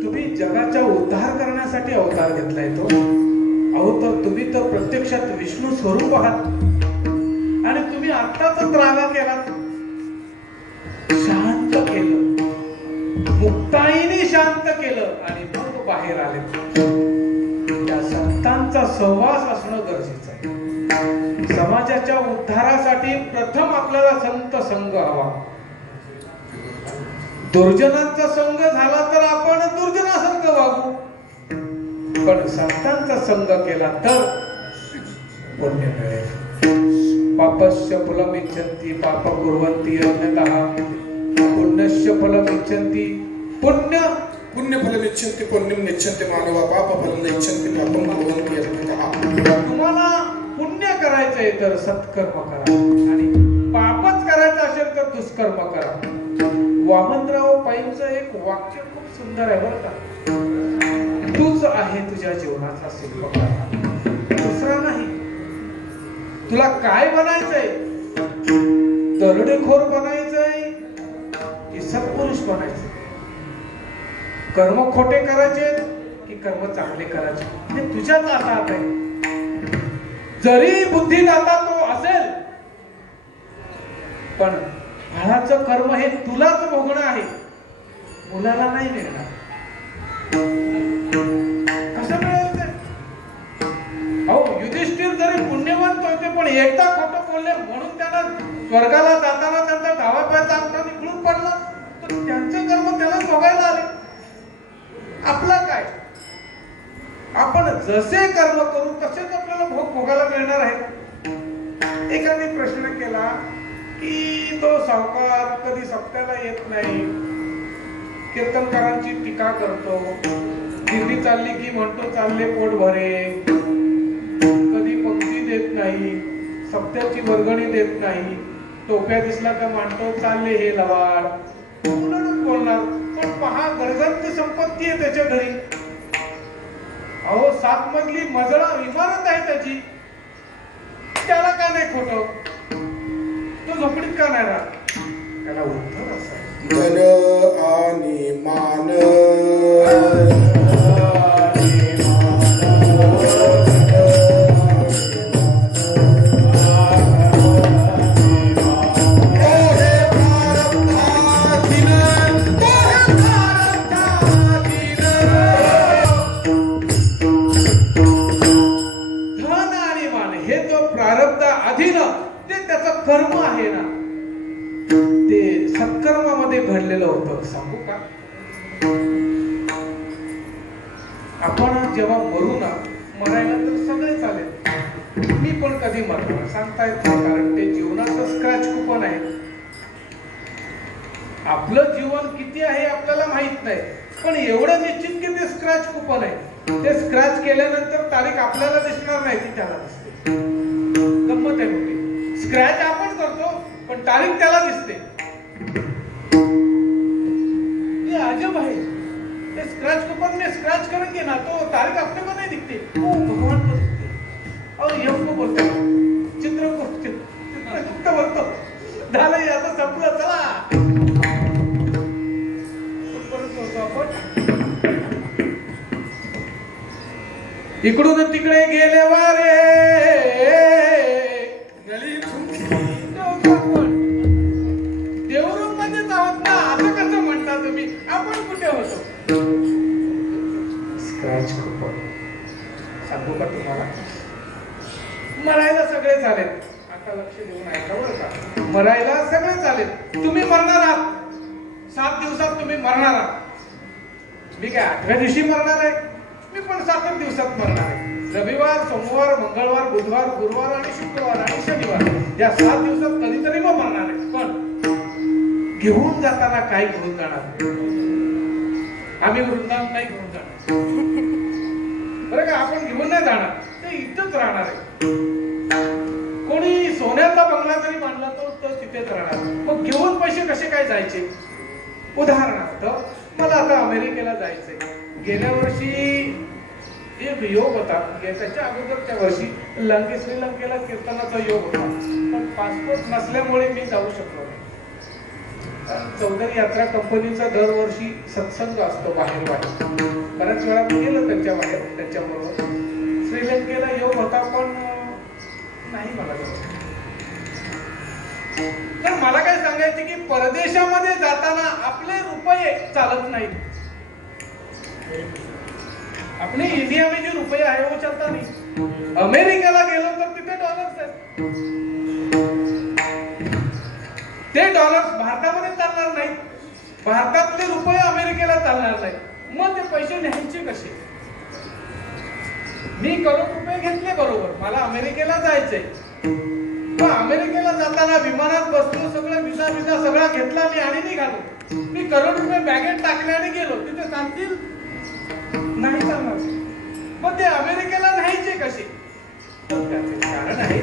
तुम्ही जगाचा उद्धार करण्यासाठी अवतार घेतलाय तो. अहो तर तुम्ही तर प्रत्यक्षात विष्णू स्वरूप आहात आणि तुम्ही आत्ताच त्रागा केलात, शांत केलं, मुक्ताईने शांत केलं आणि मग बाहेर आले. या संतांचा सहवास असणं गरजेचं आहे. समाजाच्या उद्धारासाठी प्रथम आपल्याला संत संघ हवा. दुर्जनांचा संघ झाला तर आपण दुर्जनासारखं वागू, पण संतांचा संघ केला तर पुण्य मिळेल. पापस्य फलमिच्छन्ति पाप कुर्वन्ति अन्यतः पुण्यस्य फलमिच्छन्ति पुण्य पुण्यफलमिच्छन्ति पुण्यं निच्छन्ति मानवा पापफलं इच्छन्ति पापं कुर्वन्ति अन्यतः. तुम्हाला पुण्य करायचंय तर सत्कर्म करा आणि पापच करायचं असेल तर दुष्कर्म करा. वामनराव पाईंचं एक वाक्य खूप सुंदर आहे बरं का. तूच आहे तुझ्या जीवनाचा शिल्पकार, दुसरा नाही. तुला काय बनायचंय? दरोडेखोर बनायचंय की सत्पुरुष बनायचंय? कर्म खोटे करायचे की कर्म चांगले करायचे हे तुझ्याच हातात आहे. जरी बुद्धिदाता तो असेल पण फळाचं कर्म हे तुलाच भोगणं आहे, मुलाला नाही मिळणार. कसं मिळेल ते? अहो युधिष्ठिर जरी पुण्यवंत होते पण एकदा खोटं बोलले म्हणून त्यांना स्वर्गाला जाताना त्यांचा डावा पायचा अंगठा निघून पडला तर त्यांचं कर्म त्याला भोगायला आले. आपला काय? आपण जसे कर्म करू तसेच आपल्याला भोग भोगायला मिळणार आहे. एकाने प्रश्न केला की तो सावकार कधी सप्त्याला येत नाही, कीर्तनकारांची टीका करतो, दिंडी चालली की म्हणतो चालले पोट भरे, कधी पंक्ती देत नाही, सप्त्याची वर्गणी देत नाही, टोप्या दिसला का म्हणतो चालले हे लवाड. उलटच बोलणार, पण पहा गरजांची संपत्ती आहे त्याच्या घरी. अहो 7 मजली मजळा इमारत आहे त्याची, त्याला का नाही खोटं? तो झोपडीत का नाही राहत? त्याला उत्तर असं आहे. धन आणि मान कर्म आहे ना ते सत्कर्मामध्ये घडलेलं होतं. सांगू का? आपण जेव्हा मरू ना, मरायला तर सगळे चालेल, मी पण कधी मरणार सांगता येत नाही, कारण ते जीवनाचं स्क्रॅच कुपन आहे. आपलं जीवन किती आहे आपल्याला माहित नाही, पण एवढं निश्चित की ते स्क्रॅच कुपन आहे. ते स्क्रॅच केल्यानंतर तारीख आपल्याला दिसणार नाही, ती त्याला दिसते. गंमत आहे मोठी. स्क्रॅच आपण करतो पण तारीख त्याला दिसते. हे अजब आहे. ते स्क्रॅच कुपन में स्क्रॅच करेंगे ना तो तारीख अपने को नहीं दिखती, वो भगवान को दिखती. और यम को बोलते चित्र को चित्रगुप्त बोलतो. झालं आता संपलं, चला कुठपर्यंत होतो आपण? इकडून तिकडे गेले वारे देवरूम मध्येच आहोत ना, असं कसं म्हणता तुम्ही? आपण कुठे स्क्रॅच खूप आहे. सांगू का तुम्हाला, मरायला सगळे चालेल. आता लक्ष देऊन ऐका बरं का, मरायला सगळे चालेल. तुम्ही मरणार आहात, 7 दिवसात तुम्ही मरणार आहात. मी काय 8व्या दिवशी मरणार आहे? मी पण 7 दिवसात मरणार आहे. रविवार, सोमवार, मंगळवार, बुधवार, गुरुवार आणि शुक्रवार आणि शनिवार या 7 दिवसात कधीतरी मग मरणार आहे. पण घेऊन जाताना काय घेऊन जाणार? आम्ही वृंदावन नाही घेऊन जाणार बरं का. आपण घेऊन नाही जाणार, ते इथंच राहणार आहे. कोणी सोन्याचा बंगला जरी बांधला तो तिथेच राहणार. मग घेऊन पैसे कसे काय जायचे? उदाहरणार्थ मला आता अमेरिकेला जायचंय. गेल्या वर्षी एक योग होता, त्याच्या अगोदरच्या वर्षी श्रीलंकेला कीर्तनाचा योग होता, पण पासपोर्ट नसल्यामुळे मी जाऊ शकलो नाही. चौधरी यात्रा कंपनीचा दरवर्षी सत्संग असतो बाहेर. बऱ्याच वेळा मी गेलो त्यांच्याबरोबर. श्रीलंकेला योग होता, पण नाही मला जमलं. तर मला काय सांगायचे की परदेशामध्ये जाताना आपले रुपये चालत नाहीत. अपने इंडिया में जो रुपये आहे वो चलता नहीं. अमेरिकेला गेलो तर तिथे डॉलर्स आहेत. ते डॉलर्स भारतामध्ये चालणार नाहीत. भारतातले रुपये अमेरिकेला चालणार नाहीत. मग ते पैसे न्यायचे कसे? मी करोड रुपये घेतले बरोबर, मला अमेरिकेला जायचंय. मग अमेरिकेला जाताना विमानात बसलो, सगळं विसा सगळा घेतला मी आणि निघालो. मी करोड रुपये बॅगेत टाकले आणि गेलो. तिथे सांगतील नाही चालणार. मग ते अमेरिकेला न्यायचे कसे? त्याचे कारण आहे,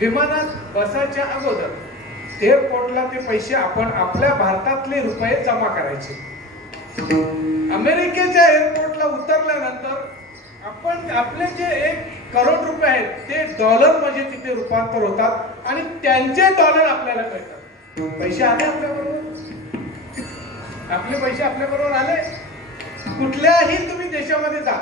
विमानात बसायच्या अगोदर एअरपोर्टला ते पैसे आपण आपल्या भारतातले रुपये जमा करायचे. अमेरिकेच्या एअरपोर्टला उतरल्यानंतर आपण आपले जे 1 करोड रुपये आहेत ते डॉलर मध्ये तिथे रूपांतर होतात आणि त्यांचे डॉलर आपल्याला मिळतात. पैसे आले आपल्याबरोबर, आपले पैसे आपल्याबरोबर आले. कुठल्याही तुम्ही देशामध्ये जा,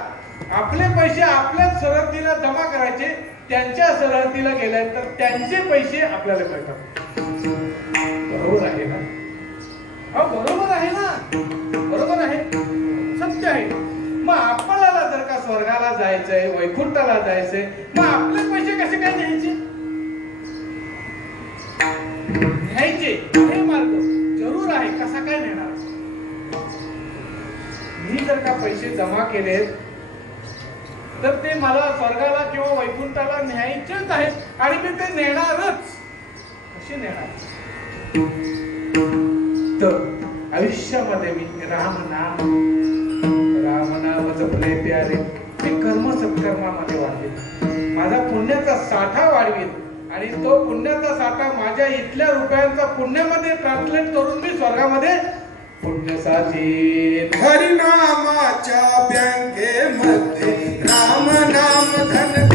आपले पैसे आपल्याच सरहद्दीला जमा करायचे. त्यांच्या सरहद्दीला गेल्यानंतर त्यांचे पैसे आपल्याला मिळतात. बरोबर आहे ना? बरोबर आहे ना? बरोबर आहे, सत्य आहे. मग आपल्याला जर का स्वर्गाला जायचंय, वैकुंठाला जायचंय, मग आपले पैसे कसे काय न्यायचे? न्यायचे आहे मार्ग जरूर आहे. कसा काय नेणार? मी जर का पैसे जमा केले तर ते मला स्वर्गाला किंवा वैकुंठाला न्यायचेच आहेत आणि मी ते नेणारच. कसे नेणार? तर आयुष्यामध्ये मी राम नाम जपले प्यारे. मी कर्म सत्कर्मामध्ये वाढवेन, माझा पुण्याचा साठा वाढवेन आणि तो पुण्याचा साठा माझ्या इथल्या रुपयांचा पुण्यामध्ये ट्रान्सलेट करून मी स्वर्गामध्ये पुण्य साधेन. हरिनामाच्या बँकेमध्ये राम नाम धन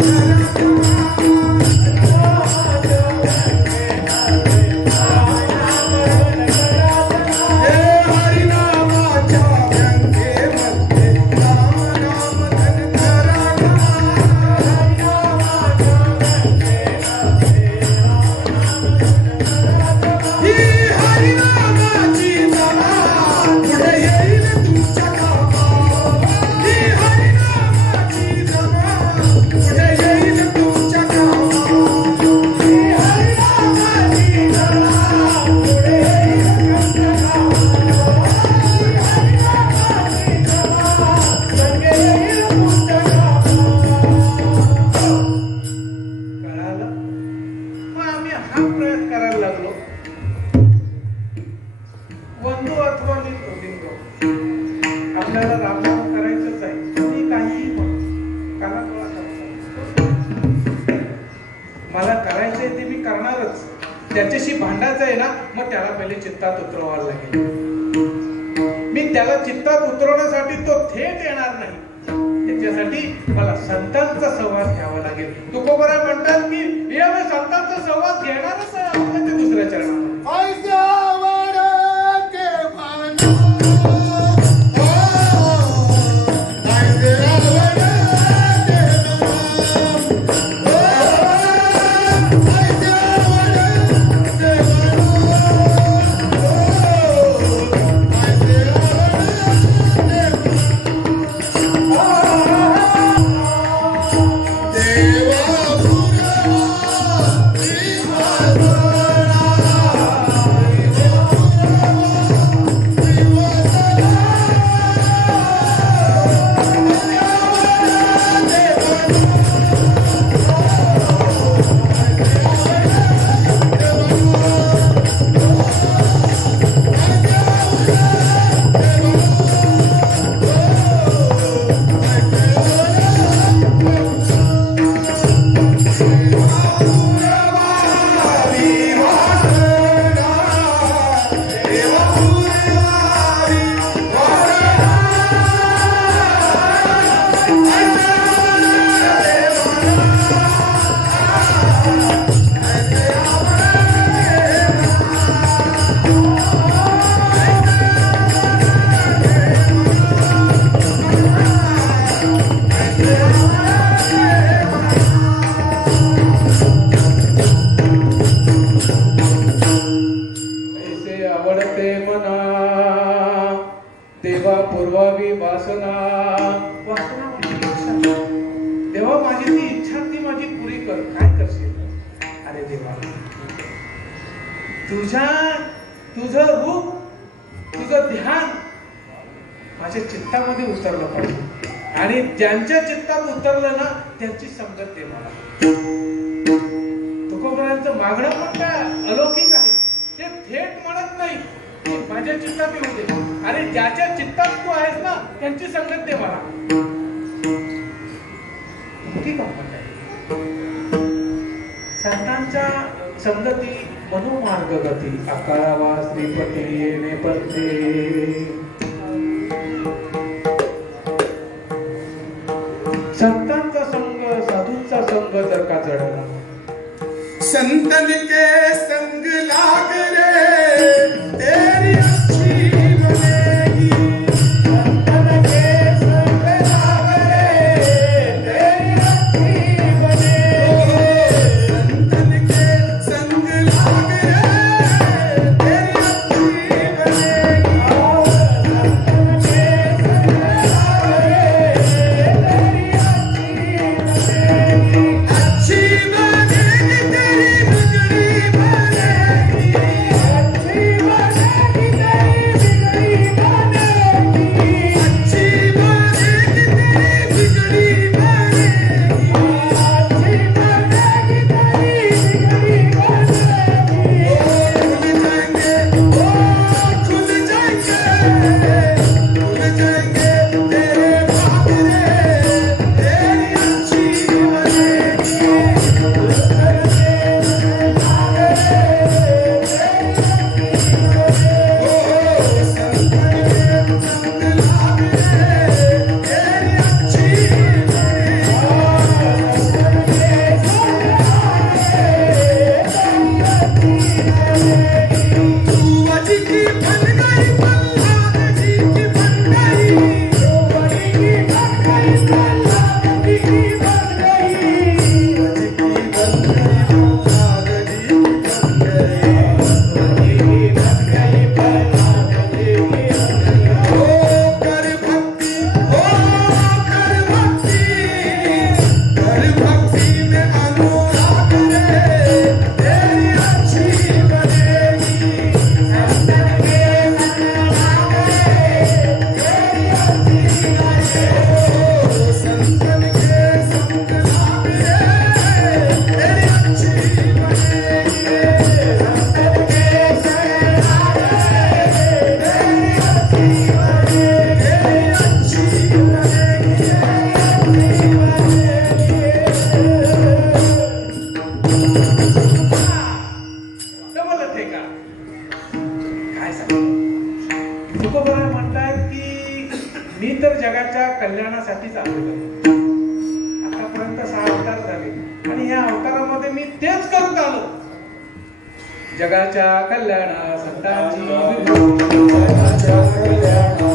मला करायचंय ते मी करणारच. त्याच्याशी भांडायचं आहे ना, मग त्याला पहिले चित्तात उतरवायला लागेल. मी त्याला चित्तात उतरवण्यासाठी तो थेट येणार नाही. त्याच्यासाठी मला संतांचा सहवास घ्यावा लागेल. तुकोबराय म्हणतात की मी संतांचा सहवास घेणारच आहे आपल्या ते दुसऱ्या चरणामध्ये. मना देवा पूर्वावी वासना वासना म्हणजे इच्छा. देवा माझी ती इच्छा ती माझी पुरी कर. काय करशील? अरे देवा तुझं रूप तुझं ध्यान माझ्या चित्तामध्ये उतरलं पाहिजे आणि ज्यांच्या चित्तात उतरलं ना त्यांची संगत दे मला. तुकोबरांचं मागणं पण काय अलौकिक आहे. ते थेट म्हणत नाही की माझ्या चित्तात येऊ दे आणि ज्याच्या चित्तात तू आहेस ना त्यांची संगत दे मला. ठीक आहे. संतांच्या संगती मनोमार्ग गती आकारावा श्रीपती येणे पंथे. संतांचा संग साधूंचा संग जर का जडला संतन के संग लाग रे तेरी अच्छी बनेगी. संतन के संग लाग रे तेरी अच्छी बनेगी. संतन के संग लाग रे तेरी अच्छी बनेगी. संतन के संग लाग रे तेरी अच्छी बनेगी. तेरी बिगड़ी बनेगी. अच्छी बनेगी तेरी बिगड़ी बनेगी. अच्छी बनेगी तेरी बिगड़ी बनेगी. अच्छी बनेगी तेरी बिगड़ी बनेगी. खुल जाएंगे तेरे भाग रे तेरी अच्छी तुकोबरा म्हणतात की मी तर जगाच्या कल्याणासाठी चाललेलो. आतापर्यंत 6 अवतार झाले आणि या अवतारामध्ये मी तेच करत आलो. जगाच्या कल्याणा संतांची जगाच्या कल्याणा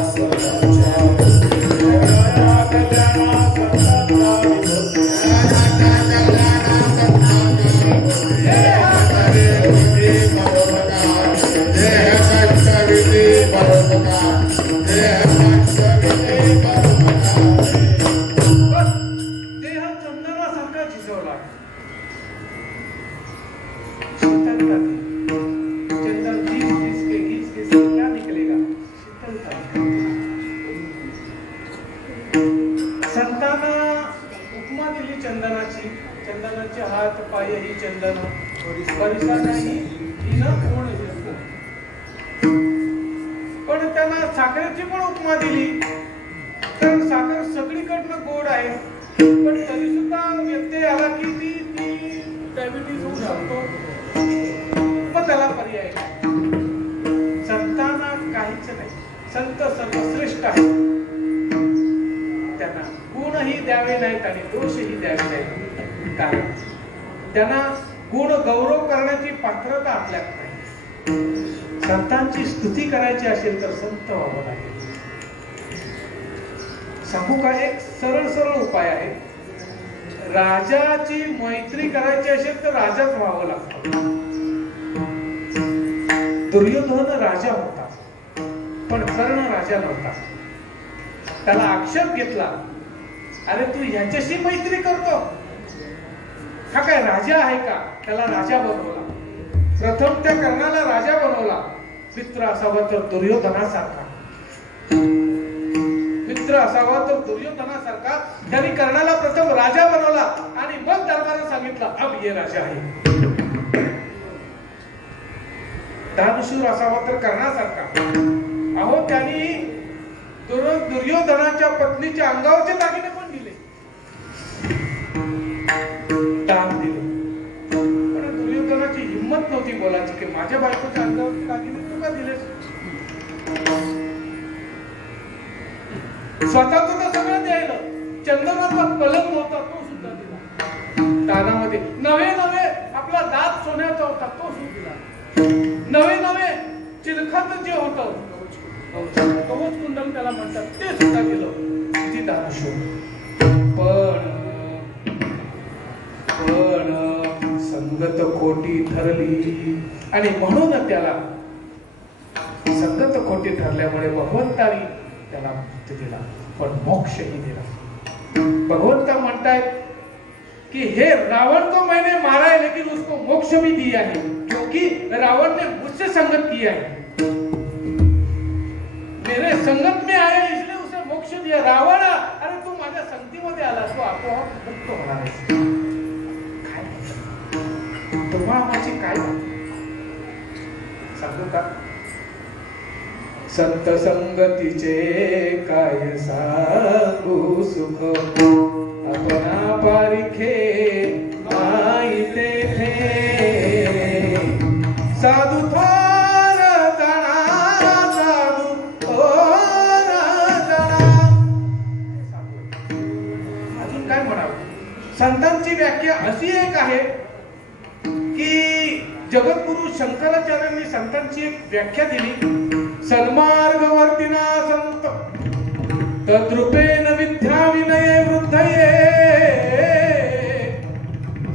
देह चंदनासारखा झिजवला. शीतलता चंदन घिस के क्या निकलेगा? शीतलता. संतांना उपमा दिली चंदनाची. चंदनाचे हात पाय ही चंदन परिसा नाही ही न कोण दिसतो. पण त्यांना साखरेची पण उपमा दिली. कारण साखर सगळीकडनं गोड आहे पण तरी सुद्धा व्यत्यय आला की ती डायबिटीज होऊ शकतो. मग त्याला पर्याय नाही. संतांना काहीच नाही. संत सर्वश्रेष्ठ आहे. त्यांना गुणही द्यावे नाहीत आणि दोषही द्यावे नाहीत. कारण त्यांना गुण गौरव करण्याची पात्रता आपल्यात नाही. संतांची स्तुती करायची असेल तर संत व्हावं लागेल. सांगू का? एक सरळ उपाय आहे. राजाची मैत्री करायची असेल तर राजाच व्हावं लागतं. दुर्योधन राजा होता सर्ण राजा नव्हता. त्याला आक्षेप घेतला, अरे तू ह्याच्याशी मैत्री करतो, हा काय राजा आहे का? त्याला राजा बनवला. प्रथम त्या कर्णाला राजा बनवला. मित्र असावा तर दुर्योधनासारखा, मित्र असावा तर दुर्योधनासारखा त्यांनी कर्णाला प्रथम राजा बनवला आणि मग दरबारात सांगितलं, अब ये राजा आहे. दानशूर असावा तर कर्णासारखा. अहो त्यांनी दुर्योधनाच्या पत्नीच्या अंगावरचे दागिने पण दिले, दान दिले. पण दुर्योधनाची हिंमत नव्हती बोलायची की माझ्या बायकोच्या अंगावरचे दागिने तू का दिलेस? स्वतःच तर सगळं द्यायला, चंदनाचा पलंग होता तो सुद्धा दिला दानामध्ये. नवे नवे आपला दात सोन्याचा होता तो सुद्धा दिला. नवे नवे चिलखत जे होतं कवच कुंडल त्याला म्हणतात ते सुद्धा दिलं. किती दानशूर. पण संगत खोटी ठरली आणि म्हणून त्याला संगत खोटी ठरल्यामुळे भगवंतानी त्याला मुक्ती दिला, पण मोक्षही दिला. भगवंत म्हणतायत कि हे रावण को मैंने मारा है लेकिन उसको मोक्ष भी दिया है, क्योंकि रावण ने मुझसे संगत किया है, मेरे संगत में आया इसलिए उसे मोक्ष दिया. रावण अरे तू माझ्या संगतीमध्ये आला, तू आपोआप मुक्त होणार आहेस. काय तुम्हा माझी काय सांगू का? संत संगतीचे काय सांगू सुख, अपना पारिखे माईते थे. साधू थोर जना, साधू थोर जना. अजून काय म्हणावं? संतांची व्याख्या अशी एक आहे की जगद्गुरु शंकराचार्यांनी संतांची एक व्याख्या दिली. सन्मार्गवर्तिना संत तद्रूपेण विद्या विनये वृद्धये.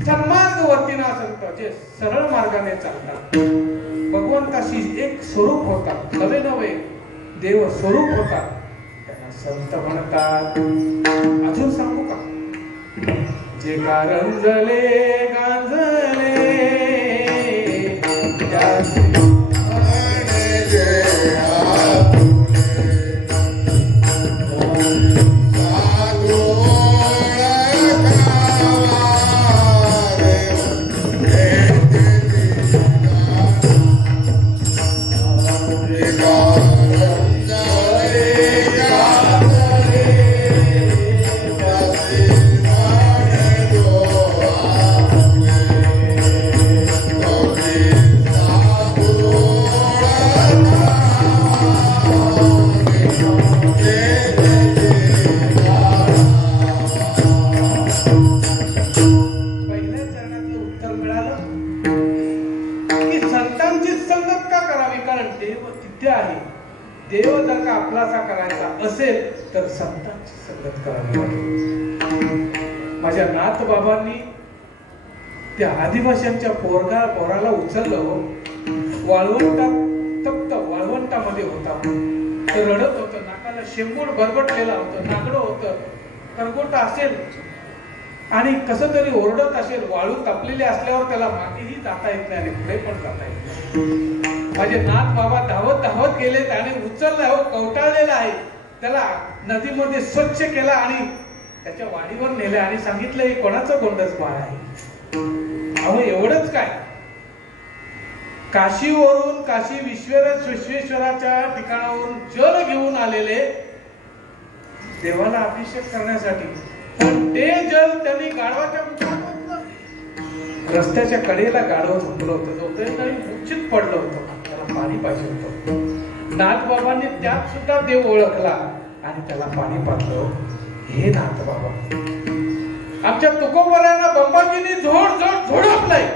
सन्मार्गवर्तिना संत जे सरळ मार्गाने चालतात, भगवंताशी एक स्वरूप होतात, नवे नवे देव स्वरूप होतात, त्यांना संत म्हणतात. अजून सांगू का? जे कारंजले गांजले देव जर का आपलासा करायचा असेल तर संतांची संगत करावी लागेल. माझ्या नाथ बाबांनी त्या आदिवासींच्या पोराला उचललं, वाळवंटात तप्त वाळवंटामध्ये होता, तर रडत होतं, नाकाला शेंबूड बरबटलेला होतं, नागडं होतं, करगोटा असेल आणि कसं तरी ओरडत असेल. वाळू तापलेली असल्यावर त्याला मागेही जाता येत नाही आणि पुढे पण जाता येत नाही. माझे नाथ बाबा धावत धावत गेले, त्याने उचलला, हो कवटाळलेला आहे, त्याला नदीमध्ये स्वच्छ केला आणि त्याच्या वाडीवर नेले आणि सांगितलं हे कोणाचं गोंडस बाळ आहे. अहो एवढंच काय, काशीवरून काशी विश्वेश्वराच्या ठिकाणावरून जल घेऊन आलेले देवाला अभिषेक करण्यासाठी, पण ते जल त्यांनी गाढवाच्या मुखात ओतलं. रस्त्याच्या कडेला गाढव झोपलं होतं, झोपताना मूर्छित पडलं होतं, त्याला पाणी पाहिजे होतं. नाथ बाबांनी त्यात सुद्धा देव ओळखला आणि त्याला पाणी पाजलं. हे नाथ बाबा, आमच्या तुकोबरांना बंबाजींनी झोडपलंय,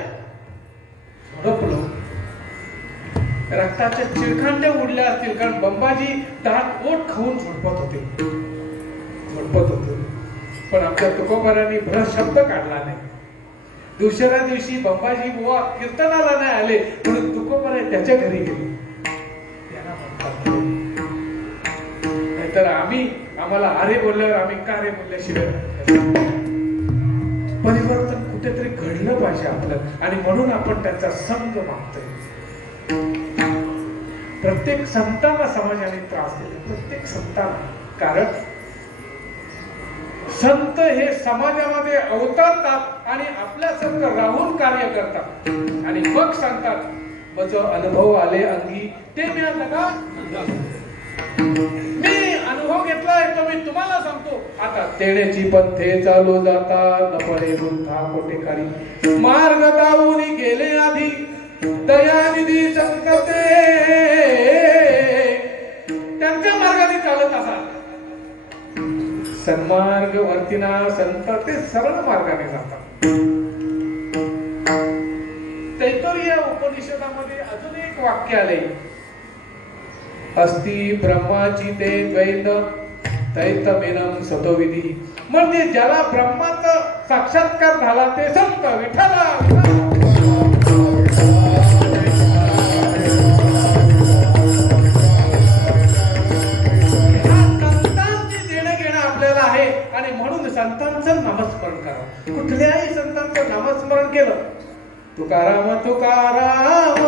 झोडपलं. रक्ताच्या चिळखांड्या उडल्या असतील, कारण बंबाजी दात ओठ खाऊन झोडपत होते. पण आमच्या तुकोबरांनी भ्रष्ट शब्द काढला नाही. दुसऱ्या दिवशी बंबाजी बुवा कीर्तनाला नाही आले म्हणून तुकोबरा त्याच्या घरी गेले. त्यांना म्हणतात आम्हाला अरे बोलल्यावर आम्ही का रे बोलल्याशिवाय परिवर्तन कुठेतरी घडलं पाहिजे आपलं, आणि म्हणून आपण त्यांचा संग मागतोय. प्रत्येक संतांना समाजाने त्रास दिला, प्रत्येक संतांना. कारण संत हे समाजामध्ये अवतरतात आणि आपल्या संग राहून कार्य करतात आणि मग सांगतात माझं अनुभव आले अंगी ते मिळालं का. मी अनुभव घेतलाय तो मी तुम्हाला सांगतो. आता तेण्याची पंथे चालू जाता नपळे वृद्धा कोटेकारी मार्ग दावून गेले आधी दयानिधी संकटे. त्यांच्या मार्गाने चालत असाल. सन्मार्ग वर्तिना संत ते सरळ मार्गाने जातात. तैत्तरीय उपनिषदामध्ये अजून एक वाक्य आले, अस्ति ब्रह्माची ते द्वैत तैतमेनम सतोविधी. म्हणजे ज्याला ब्रह्माचा साक्षात्कार झाला ते संत विठ्ठला. आणि म्हणून संतांचं नामस्मरण करा. कुठल्याही संतांचं नामस्मरण केलं तुकाराम तुकाराम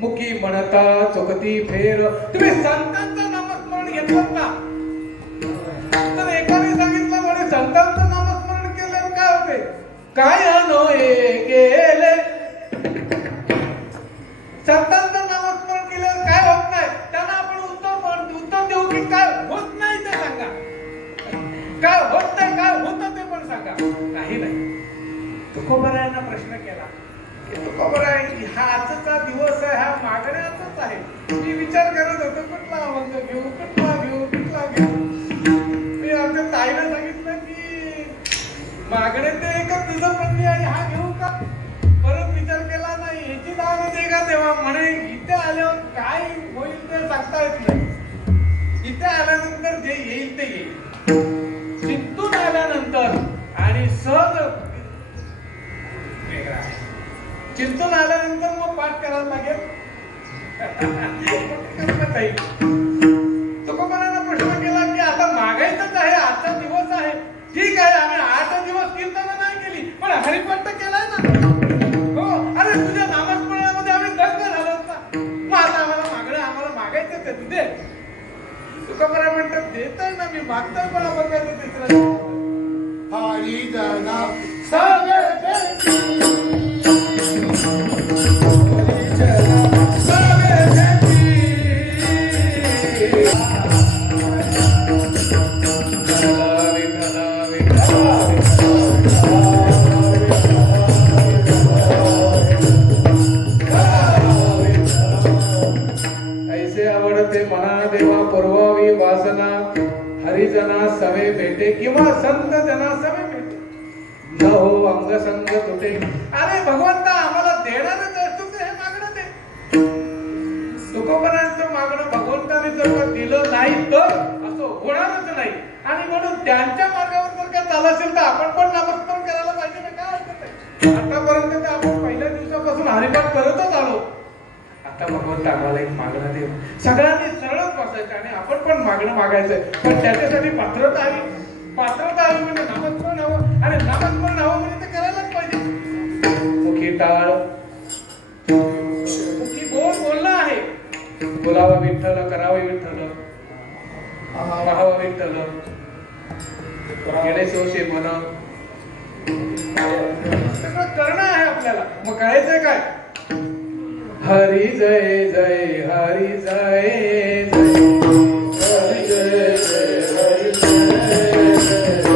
मुखी म्हणता चुकती फेर. तुम्ही संतांचं नामस्मरण घेतलं का? तर एकाने सांगितलं म्हणे संतांचं नामस्मरण केल्यावर काय होते. काय अनोये केले. संतांचं नामस्मरण केल्यावर काय होत नाही. त्यांना आपण उत्तर देऊ की काय होत नाही ते सांगा. काय होत नाही काय होतं ते पण सांगा. नाही. तुकोबरायांना प्रश्न केला, तुकोबराय हा आजचा दिवस आहे, हा मागण्याचाच आहे. मी विचार करत होतो कुठला अभंग घेऊ. मी आमच्या ताईला सांगितलं की मागणे ते एकच तुझं पत्नी आणि हा घेऊ का. परत विचार केला नाही ह्याची दान दे का तेव्हा. म्हणे इथे आल्यावर काय होईल ते सांगता येत नाही. इथे आल्यानंतर जे येईल ते येईल. तिथून आल्यानंतर आणि सहज वेगळा आहे. चिंतून आल्यानंतर मग पाठ करायला लागेल. तुकोबारांना प्रश्न केला की आता मागायचंच आहे, आजचा दिवस आहे. ठीक आहे आम्ही 8 दिवस कीर्तन नाही केली पण हरिपाठ तर केलाय ना. हो अरे तुझ्या नामस्मरणामध्ये आम्ही दंग झालो ना. मग आता आम्हाला मागायचंच आहे तुझे. तुकोबारा म्हणतात देत आहे ना मी मागतोय पण आपण तिसरा हरी जना ऐसे आवडते मना देवा पुरवावी वासना. हरिजना सवे भेटे किंवा संत जना सवे भेटे न हो अंग संग तुटे. अरे भगवंता आम्हाला देणारच आहे तू हे मागणं दे. तुकोबारांचं मागणं भगवंताने जर का दिलं नाही तर असं होणारच नाही. आणि म्हणून त्यांच्या मार्गावर जर का चालत असेल तर आपण पण नामस्मरण करायला पाहिजे ना. काय हरकत आहे. आतापर्यंत आपण पहिल्या दिवसापासून हरिपाठ करतच आलो. आता भगवंत आम्हाला एक मागणं दे. सगळ्यांनी सरळच बसायचं आणि आपण पण मागणं मागायचंय. पण त्याच्यासाठी पात्रता हवी. पात्रता हवी म्हणजे नामस्मरण हवं आणि नामस्मरण हवं म्हणजे ते करायलाच पाहिजे. मुखी टाळ मुखी बोलणं आहे. बोलावा विठ्ठल करावे विठ्ठल पाहावा विठ्ठल गेले सोशे मन सगळं करणं आहे आपल्याला. मग करायचंय काय. हरी जय जय हरी जय जय हरी जय जय हरी जय जय.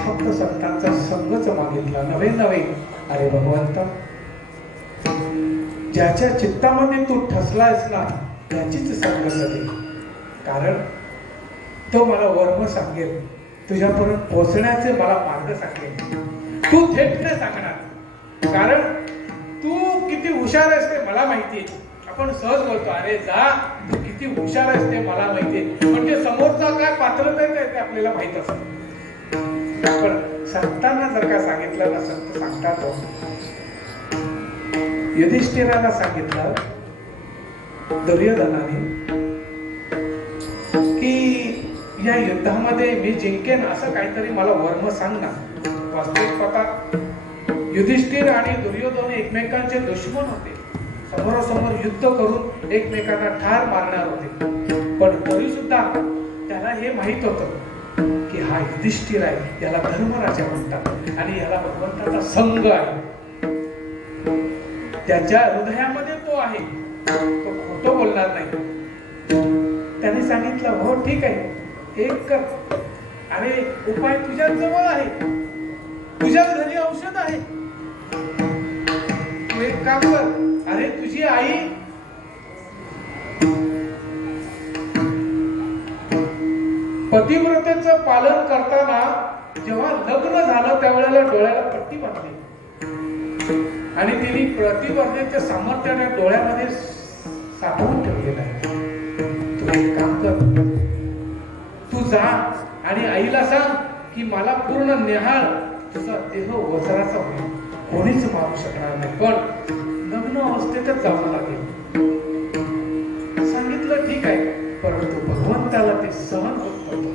फक्त संतांचा संगच मागितला नव्हे नव्हे. अरे भगवंता, ज्याच्या चित्तामध्ये तू ठसलायस ना त्याचीच संगत दे. कारण तो मला वर्म सांगेल, तुझ्यापर्यंत पोहोचण्याचे मला मार्ग सांगेल. तू थेट नाही सांगणार, कारण तू किती हुशार आहेस ते मला माहितीये. आपण सहज बोलतो, अरे जा, तू किती हुशार आहेस ते मला माहितीये. म्हणजे समोरचा काय पात्रता आहे ते आपल्याला माहित असतं. पण संतांना जर का सांगितलं ना, संत सांगतात युधिष्ठिराला सांगितलं दुर्योधनाने की या युद्धामध्ये मी जिंकेन असं काहीतरी मला वर्म सांग ना. वास्तविक पता युधिष्ठिर आणि दुर्योधन एकमेकांचे दुश्मन होते. समोरासमोर युद्ध करून एकमेकांना ठार मारणार होते. पण तरी सुद्धा त्याला हे माहित होतं की हा युधिष्ठिर आहे, याला धर्मराजा म्हणतात आणि याला भगवंताचा संग आहे. त्याच्या हृदयामध्ये तो आहे, तो खोटं बोलणार नाही. त्याने सांगितलं हो ठीक आहे, एक कर. अरे उपाय तुझ्या जवळ आहे, तुझ्या घरी औषध आहे. तू एक काम कर. अरे तुझी आई पतिव्रतेचं पालन करताना जेव्हा लग्न झालं त्यावेळेला डोळ्याला पट्टी बांधली आणि तिने प्रतिवर्तेच्या सामर्थ्याने डोळ्यामध्ये साठवून ठेवलेलं आहे. तू एक काम कर, तू जा आणि आईला सांग की मला पूर्ण नेहाळ तुझा देह वज्राचा होईल, कोणीच मारू शकणार नाही, पण लग्न अवस्थेतच जावं लागेल. सांगितलं ठीक आहे, परंतु भगवंताला ते सहन होत नव्हतं.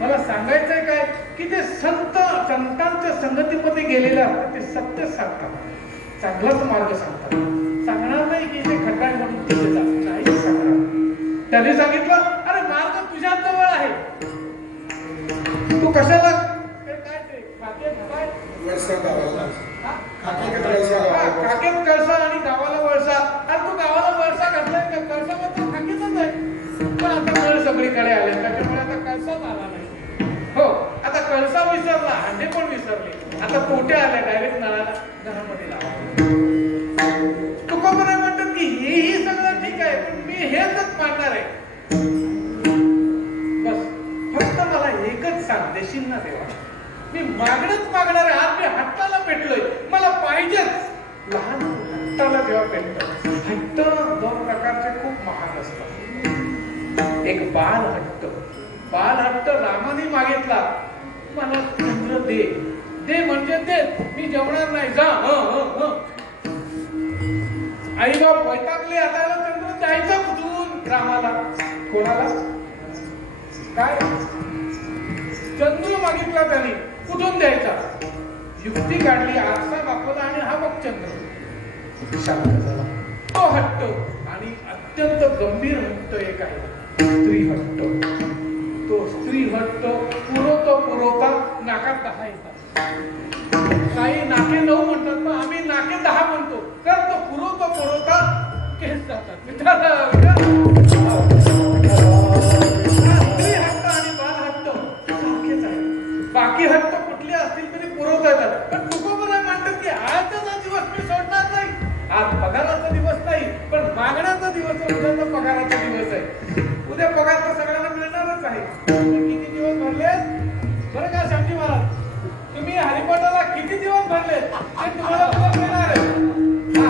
मला सांगायचंय काय की ते संतांच्या संगतीमध्ये गेलेले असतात, ते सत्य सांगतात, चांगलाच मार्ग सांगतात. सांगणार नाही की ते खड्डा म्हणून तिथे जात नाही सांगणार. त्याने सांगितलं अरे मार्ग तुझ्या जवळ आहे, तू कशाला काय ते काकेत कळसा आणि गावाला वळसा. अरे तू गावाला वळसा घातलाय का? कळसा मात्र खाकीतच आहे. पण आता कळ सगळीकडे आले, त्याच्यामुळे आता कळसाच आला नाही. हो, आता कळसा विसरला, अंडे पण विसरले, आता पोटे आले, डायरेक्ट नळाला घरामध्ये लावा. तुकोबराय म्हणतात की हेही सगळं ठीक आहे, पण मी हेच मानणार आहे. बस फक्त मला एकच सांग, देशील ना देवा? मी मागणंच मागणार आहे. आज मी हट्टाला पेटलोय, मला पाहिजेच. लहान हट्टाला जेव्हा पेटतं, हट्ट दोन प्रकारचे खूप महान असतात. एक बाल हट्ट. बाल हट्ट रामाने मागितला, मला चंद्र दे. दे म्हणजे दे, मी जेवणार नाही, जा. आई बाप वैतागले, आता चंद्र द्यायचा कुठून रामाला? कोणाला? काय चंद्र मागितला त्याने, कुठून द्यायचा? युक्ती काढली, आरसा दाखवला आणि हा बघ चंद्र. शांत झाला. तो हट्ट आणि अत्यंत गंभीर हट्ट एक आहे, स्त्री हट्ट. तो स्त्री हट्ट पुरवता नाकात 10 येतात. काही नाके 9 म्हणतात, पण आम्ही नाके 10 म्हणतो. कारण तो पुरवता केस जातात. स्त्री हट्ट आणि बाल हट्ट सारखेच आहे. बाकी हट्ट कुठले असतील तरी पुरवता येतात, पण तुकोबराय म्हणतात की आजचा दिवस मी सोडणार नाही. आज पगाराचा दिवस नाही, पण मागण्याचा दिवस आहे. उद्याचा पगाराचा दिवस आहे. उद्या पगार तर सगळ्यांना मिळणारच आहे. किती दिवस भरले बरं का शामजी महाराज? तुम्ही हरिपाठाला किती दिवस भरले ते तुम्हाला उद्या मिळणार आहे. हा,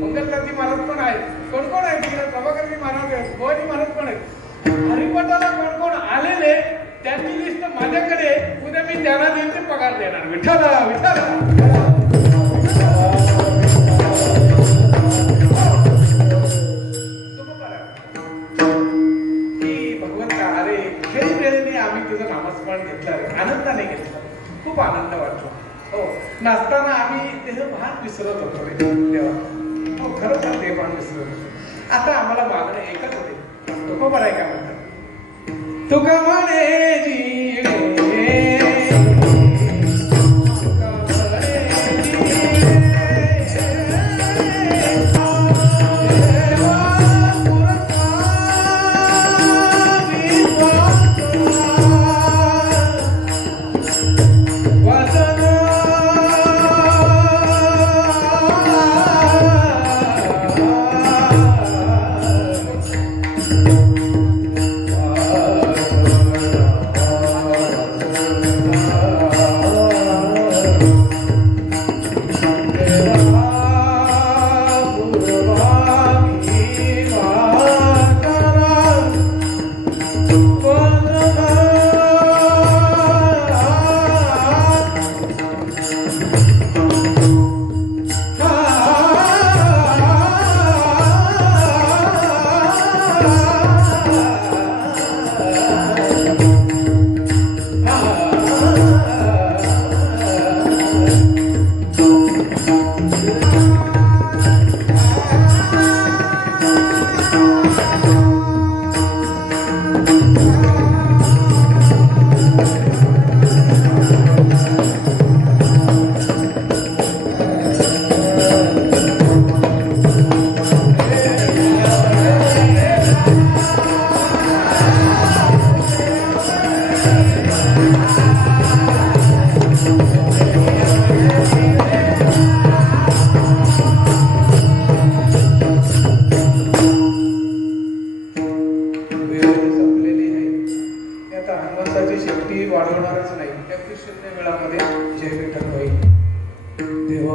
मंगलदाजी महाराज पण आहेत. कोण कोण आहे तिकडे? प्रभाकरजी महाराज आहेत, गोवाजी महाराज पण आहेत. हरिपाठाला कोण कोण आलेले त्यांची लिस्ट माझ्याकडे. उद्या मी त्यांना देऊन ते पगार देणार. विठ्ठला विठ्ठला. आनंदाने घेतला, खूप आनंद वाटला. हो, नाचताना आम्ही देहभान विसरत होतो रे देवा. हो, खरोखर देहभान विसरत होतो. आता आम्हाला मागणं एकच होते. तुकोबराय काय म्हणतात? तुका म्हणे जीवे, तुका म्हणे जीवे,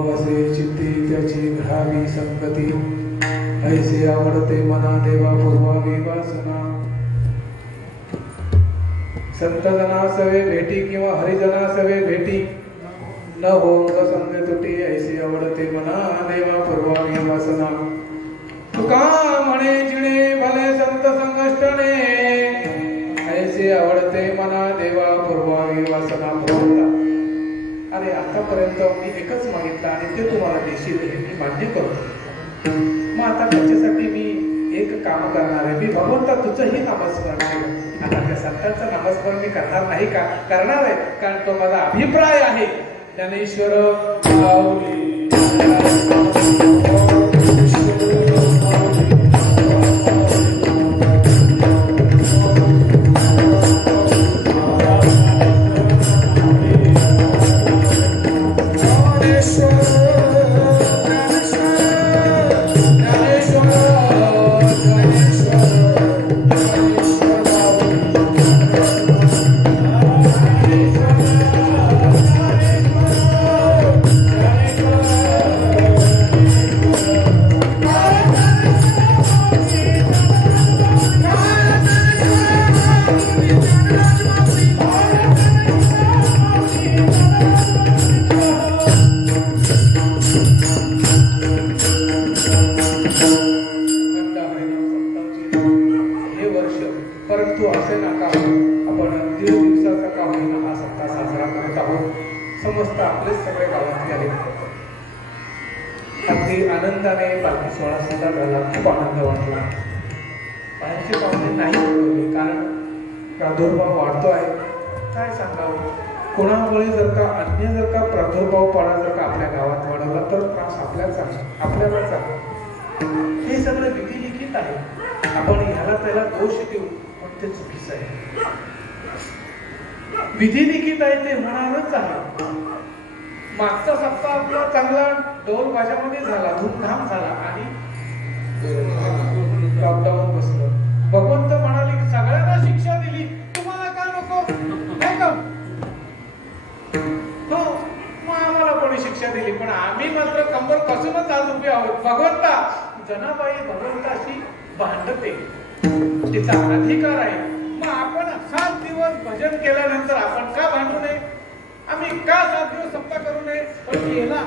वसे चित्ती त्याची घ्यावी संगती ऐसे आवडते मना देवा पूर्वावी वासना संत जना सवे भेटी किंवा हरिजना सवे भेटी न होंग संग तुटी ऐसे आवडते मना देवा पूर्वावी वासना तुका म्हणे जिणे भले संत संगष्टने ऐसे आवडते मना देवा पूर्वावी वासना भोवता. अरे आतापर्यंत मी एकच मागितलं आणि ते तुम्हाला देशील हे मी मान्य करतो. मग आता त्याच्यासाठी मी एक काम करणार आहे. मी भगवंता तुझंही नामस्मरण केलं. आता त्या संतांचं नामस्मरण मी करणार नाही का? करणार आहे, कारण तो माझा अभिप्राय आहे. ज्ञानेश्वर माऊली परंतु असे नका आपण दीड दिवसाचा का होईना हा सप्ताह साजरा करत आहोत. समस्त आपलेच सगळे गावातले आहेत. अगदी आनंदाने पालखी सोहळा सुद्धा झाला. खूप आनंद वाटला. बाहेरचे पाहुणे नाही बोलवले, कारण प्रादुर्भाव वाढतो आहे. काय सांगावं, कोणामुळे जर का प्रादुर्भाव पाडा जर का आपल्या गावात वाढवला तर त्रास आपल्यालाच आहे. हे सगळं विधिलिखित आहे. आपण ह्याला त्याला दोष देऊ पण ते चुकीचं आहे. विधिलिखित आहे ते होणारच आहे. मागचा सप्ताह आपला चांगला ढोल बाजामध्ये झाला, धूमधाम झाला आणि लॉकडाऊन बसलं. भगवंत म्हणाले की सगळ्यांना शिक्षा दिली, तुम्हाला का नको? नाही का? हो, मग आम्हाला कोणी शिक्षा दिली, पण आम्ही मात्र कंबर कसूनच आज उभे आहोत. भगवंता, जनाबाई भगवंताशी भांडते, तिचा अधिकार आहे. मग आपण 7 दिवस भजन केल्यानंतर आपण का भांडू नये? आम्ही का 7 दिवस सप्ताह करू नये? पण केला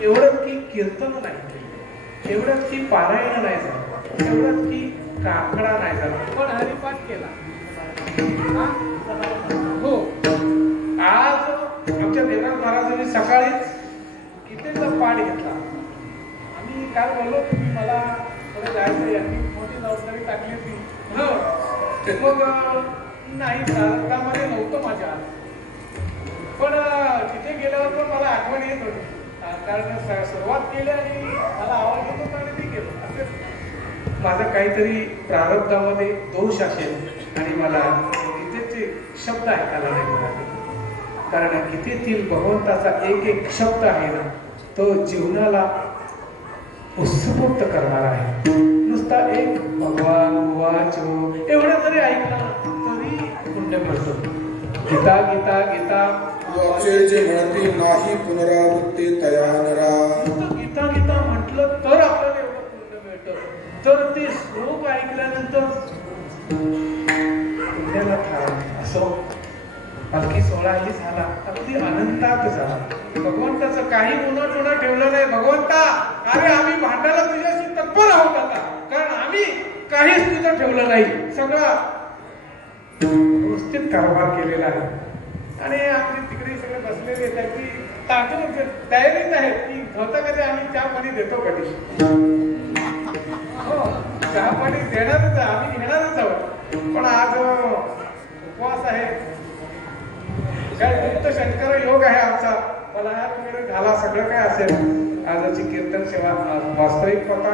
एवढंच की कीर्तन नाही केलं, एवढंच की पारायण नाही झालं, एवढंच की काकडा नाही झाला, पण हरिपाठ केला. हो, आज आमच्या देवराज महाराजांनी सकाळीच कितीचा पाठ घेतला. आम्ही काय बोललो, तुम्ही मला पुढे जायचं, यांनी मोठी जबाबदारी टाकली होती. मग नाही, प्रारंभामध्ये नव्हतं माझ्या, पण तिथे गेल्यावर पण मला आठवण येत होती, कारण सुरुवात केली आणि मला आवाज येत होता आणि मी गेलो. असं माझा काहीतरी प्रारब्धामध्ये दोष असेल आणि मला गीतेचे शब्द ऐकायला नाही मिळाले. कारण गीतेतील भगवंताचा एक एक शब्द आहे ना, तो जीवनाला उत्स्फूर्त करणार आहे. नुसता एक भगवान वाचो एवढं जरी ऐकलं तरी पुण्य मिळतो. गीता गीता गीता वाचेचे म्हणती नाही पुनरावृत्ती तयानरा. गीता गीता म्हटलं तर आपल्याला एवढं पुण्य मिळतं. तर ते श्लोक ऐकल्यानंतर पुण्याला ठरवलं. असो, पालखी सोहळाही झाला, अगदी आनंदात झाला. भगवंताचं काही उन्हा ठेवलं नाही. भगवंता, अरे आम्ही भांडायला तुझ्याशी तत्पर आहोत आता, कारण आम्ही काहीच तुझं ठेवलं नाही. सगळा व्यवस्थित कारभार केलेला आहे. आणि आमचे तिकडे सगळे बसलेले आहेत की ताटून तयारीत आहेत की होतं कधी आम्ही चहा पाणी देतो कधी. हो, चहा पाणी देणारच, आम्ही घेणारच आहोत. पण आज उपवास आहे, काय गुप्त शंकर योग आहे आमचा. फलाहार वगैरे झाला, सगळं काय असेल. आजची कीर्तन सेवा वास्तविक होता.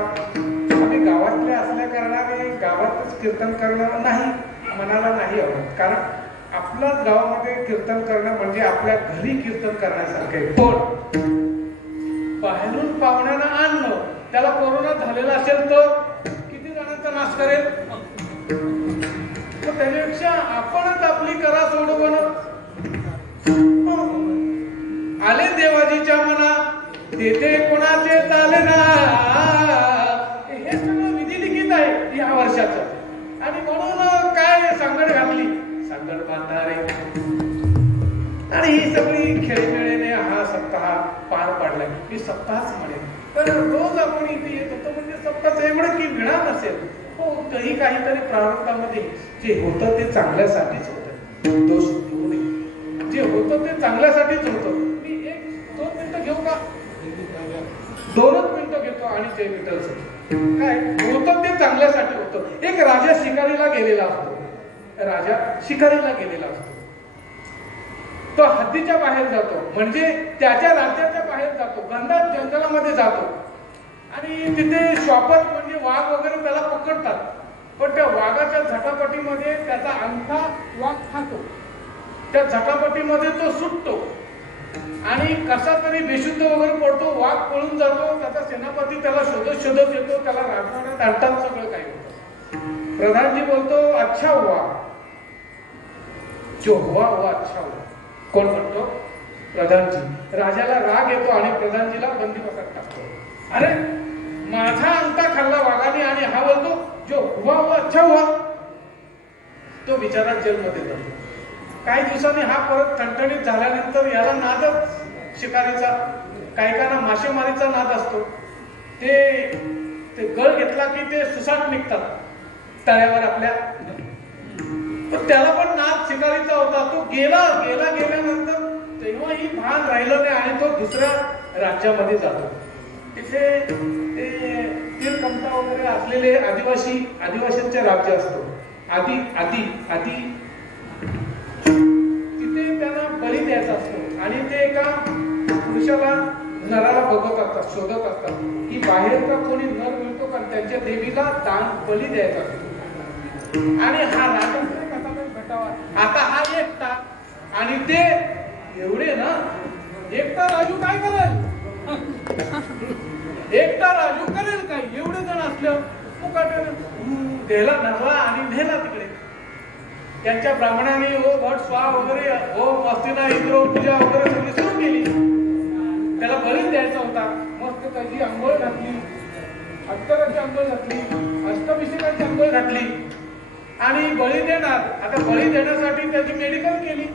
आम्ही गावातले असल्या कारणाने गावातच कीर्तन करणं नाही, मनाला नाही आवडत. कारण आपल्याच गावामध्ये कीर्तन करणं म्हणजे आपल्या घरी कीर्तन करण्यासारखं आहे. पण बाहेरून पाहुण्यांना आणणं, त्याला कोरोना झालेला असेल तर किती जणांचा नाश करेल? त्याच्यापेक्षा आपणच आपली करा सोडवणं. आले देवाजीच्या मना तेथे कोणाचे चालना. हे सगळं विधी लिखित आहे या वर्षाचं. आणि म्हणून काय सांगड घातली, सांगड बांधारे. आणि ही सगळी खेळीमेळीने हा सप्ताह पार पाडलाय. मी सप्ताहच म्हणेन, तर रोज आपण इथे येत होतो म्हणजे सप्ताहाचं एवढं की विणा नसेल. हो, काही काहीतरी प्रारंभामध्ये जे होतं ते चांगल्यासाठीच होतं, दोष देऊ नये. जे होतं ते चांगल्यासाठीच होतं. मी 1-2 मिनिटं घेऊ का? 2च मिनिटं घेतो आणि जय विठ्ठल. काय होतं ते चांगल्यासाठी होतं. एक राजा शिकारीला गेलेला असतो. राजा शिकारीला गेलेला असतो. तो हद्दीच्या बाहेर जातो, म्हणजे त्याच्या राज्याच्या बाहेर जातो, घनदाट जंगलामध्ये जातो. आणि तिथे शॉपर म्हणजे वाघ वगैरे त्याला पकडतात. पण त्या वाघाच्या झटापटीमध्ये त्याचा अंगठा वाघ खातो. त्या झटापटीमध्ये तो सुटतो आणि कसा तरी बेशुद्ध वगैरे पडतो. वाघ पळून जातो. त्याचा सेनापती त्याला शोधत येतो. त्याला राजवाड्यात आणतात. सगळं काही होतं. प्रधानजी बोलतो, अच्छा हुआ जो हुआ वो अच्छा हुआ. कोण म्हणतो? प्रधानजी. राजाला राग येतो आणि प्रधानजीला बंदिवासात टाकतो. अरे, माझा अंगठा खाल्ला वाघाने आणि हा बोलतो जो हुआ वो अच्छा हुआ. तो बिचारा जेलमध्ये जातो. काही दिवसांनी हा परत ठणठणीत झाल्यानंतर याला नादच शिकारीचा, कायकांना मासेमारीचा नाद असतो. ते गळ घेतला की ते सुसाट निघतात तळ्यावर आपल्या. तर त्याला पण नाद शिकारीचा होता. तो गेल्यानंतर तेव्हाही भान राहिलं नाही आणि तो दुसऱ्या राज्यामध्ये जातो. तिथे ते तीरकमता वगैरे असलेले आदिवासींचे राज्य असतो. आदी तिथे त्यांना बळी द्यायचा असतो. आणि ते एका पुरुषाला नराला बघत असतात, शोधत असतात की बाहेर का कोणी नर मिळतो का त्यांच्या देवीला दान बळी द्यायचा असतो. आणि हा राजा कसा काही भेटावा. आता हा एकटा आणि ते एवढे ना, एकटा राजू काय करेल? एकटा राजू करेल काय? एवढे जण असलं द्यायला धरला आणि नेला तिकडे. त्यांच्या ब्राह्मणांनी हो भट स्वा वगैरे, हो मस्तीना इंद्रो पूजा वगैरे सगळी सुरू केली. त्याला बळी द्यायचा होता. मस्त त्याची अंघोळ घातली, अत्तराची अंघोळ घातली, अष्टभिषेकाची अंघोळ घातली आणि बळी देणार. आता बळी देण्यासाठी त्याची मेडिकल केली.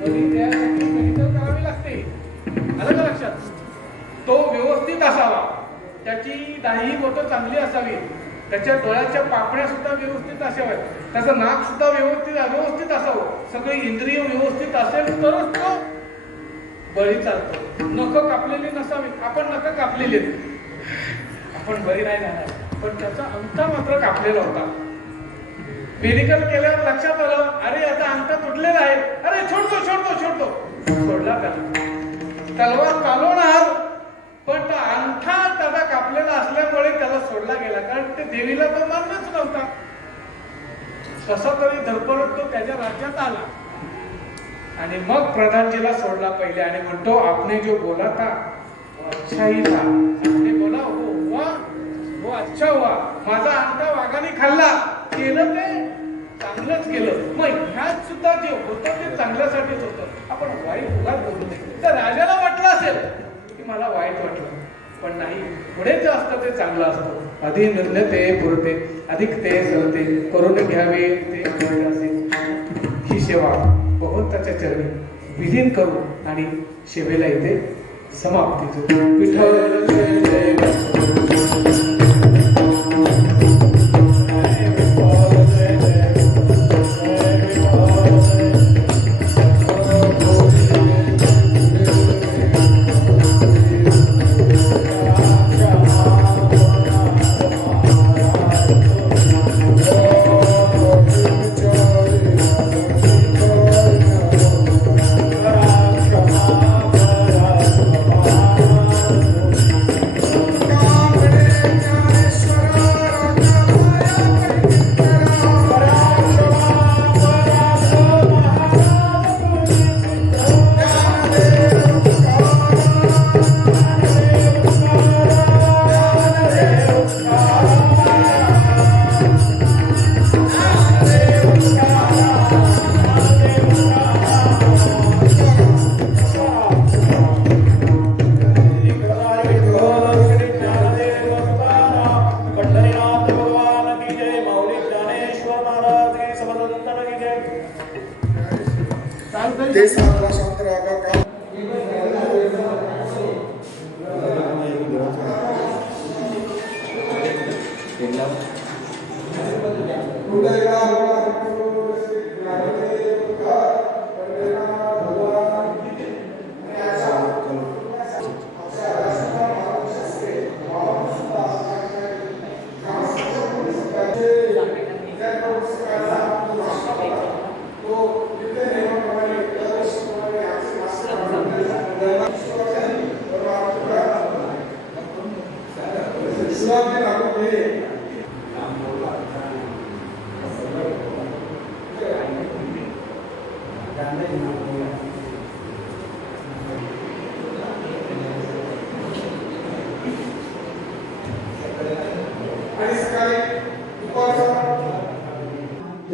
बळी द्यायसाठी मेडिकल करावी लागते. आलं का लक्षात? तो व्यवस्थित असावा, त्याची दाही बोटं चांगली असावी, त्याच्या डोळ्याच्या पापण्या सुद्धा व्यवस्थित असाव्यात, त्याचं नाक सुद्धा व्यवस्थित असावं. सगळे इंद्रिय व्यवस्थित असेल तरच तो बळी चालतो. नख कापलेली नसावी. आपण नख कापलेले, आपण बळी नाही जाणार. पण त्याचा अंगठा मात्र कापलेला होता. मेडिकल केल्यावर लक्षात आलं, अरे याचा अंगठा तुटलेला आहे. अरे छोडतो. सोडला त्याला. तलवार चालवणार, पण तो अंगठा त्याचा कापलेला असल्यामुळे त्याला सोडला गेला. कारण ते देवीला तो मानच नव्हता. कसा तरी धडपडत तो त्याच्या राज्यात आला आणि मग प्रधानजीला सोडला पहिले आणि म्हणतो, आपने जो बोला था अच्छा ही था. आपने बोला हो अच्छा हुआ. माझा अंगठा वाघाने खाल्ला. केलं ते चांगलंच केलं. मग ह्यात सुद्धा जे होतं ते चांगल्यासाठीच होतं. आपण वाईट उगाच बोलू नये. तर राजाला वाटलं असेल की मला वाईट वाटलं, पण नाही, पुढे जे असतं ते चांगलं असतं. अधि नृत्यते पुरते अधिक ते सरते करून घ्यावे ते असेल. ही सेवा भगवंताच्या चरणी विलीन करू आणि सेवेला इथे समाप्ती. विठ्ठल जय जय.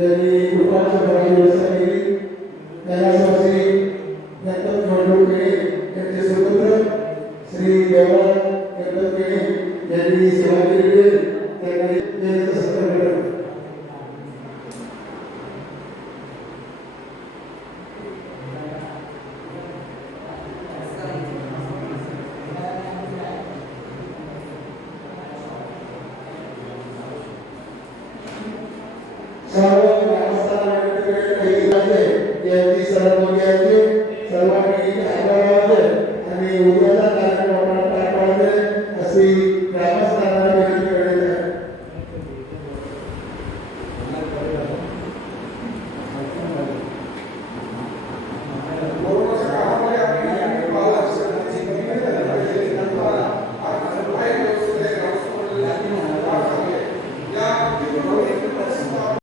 ज्यांनी कृपाच्या भराची व्यवस्था केली कैलासवासी दत्तक मंडळकडे यांचे सुपुत्र श्री देवराज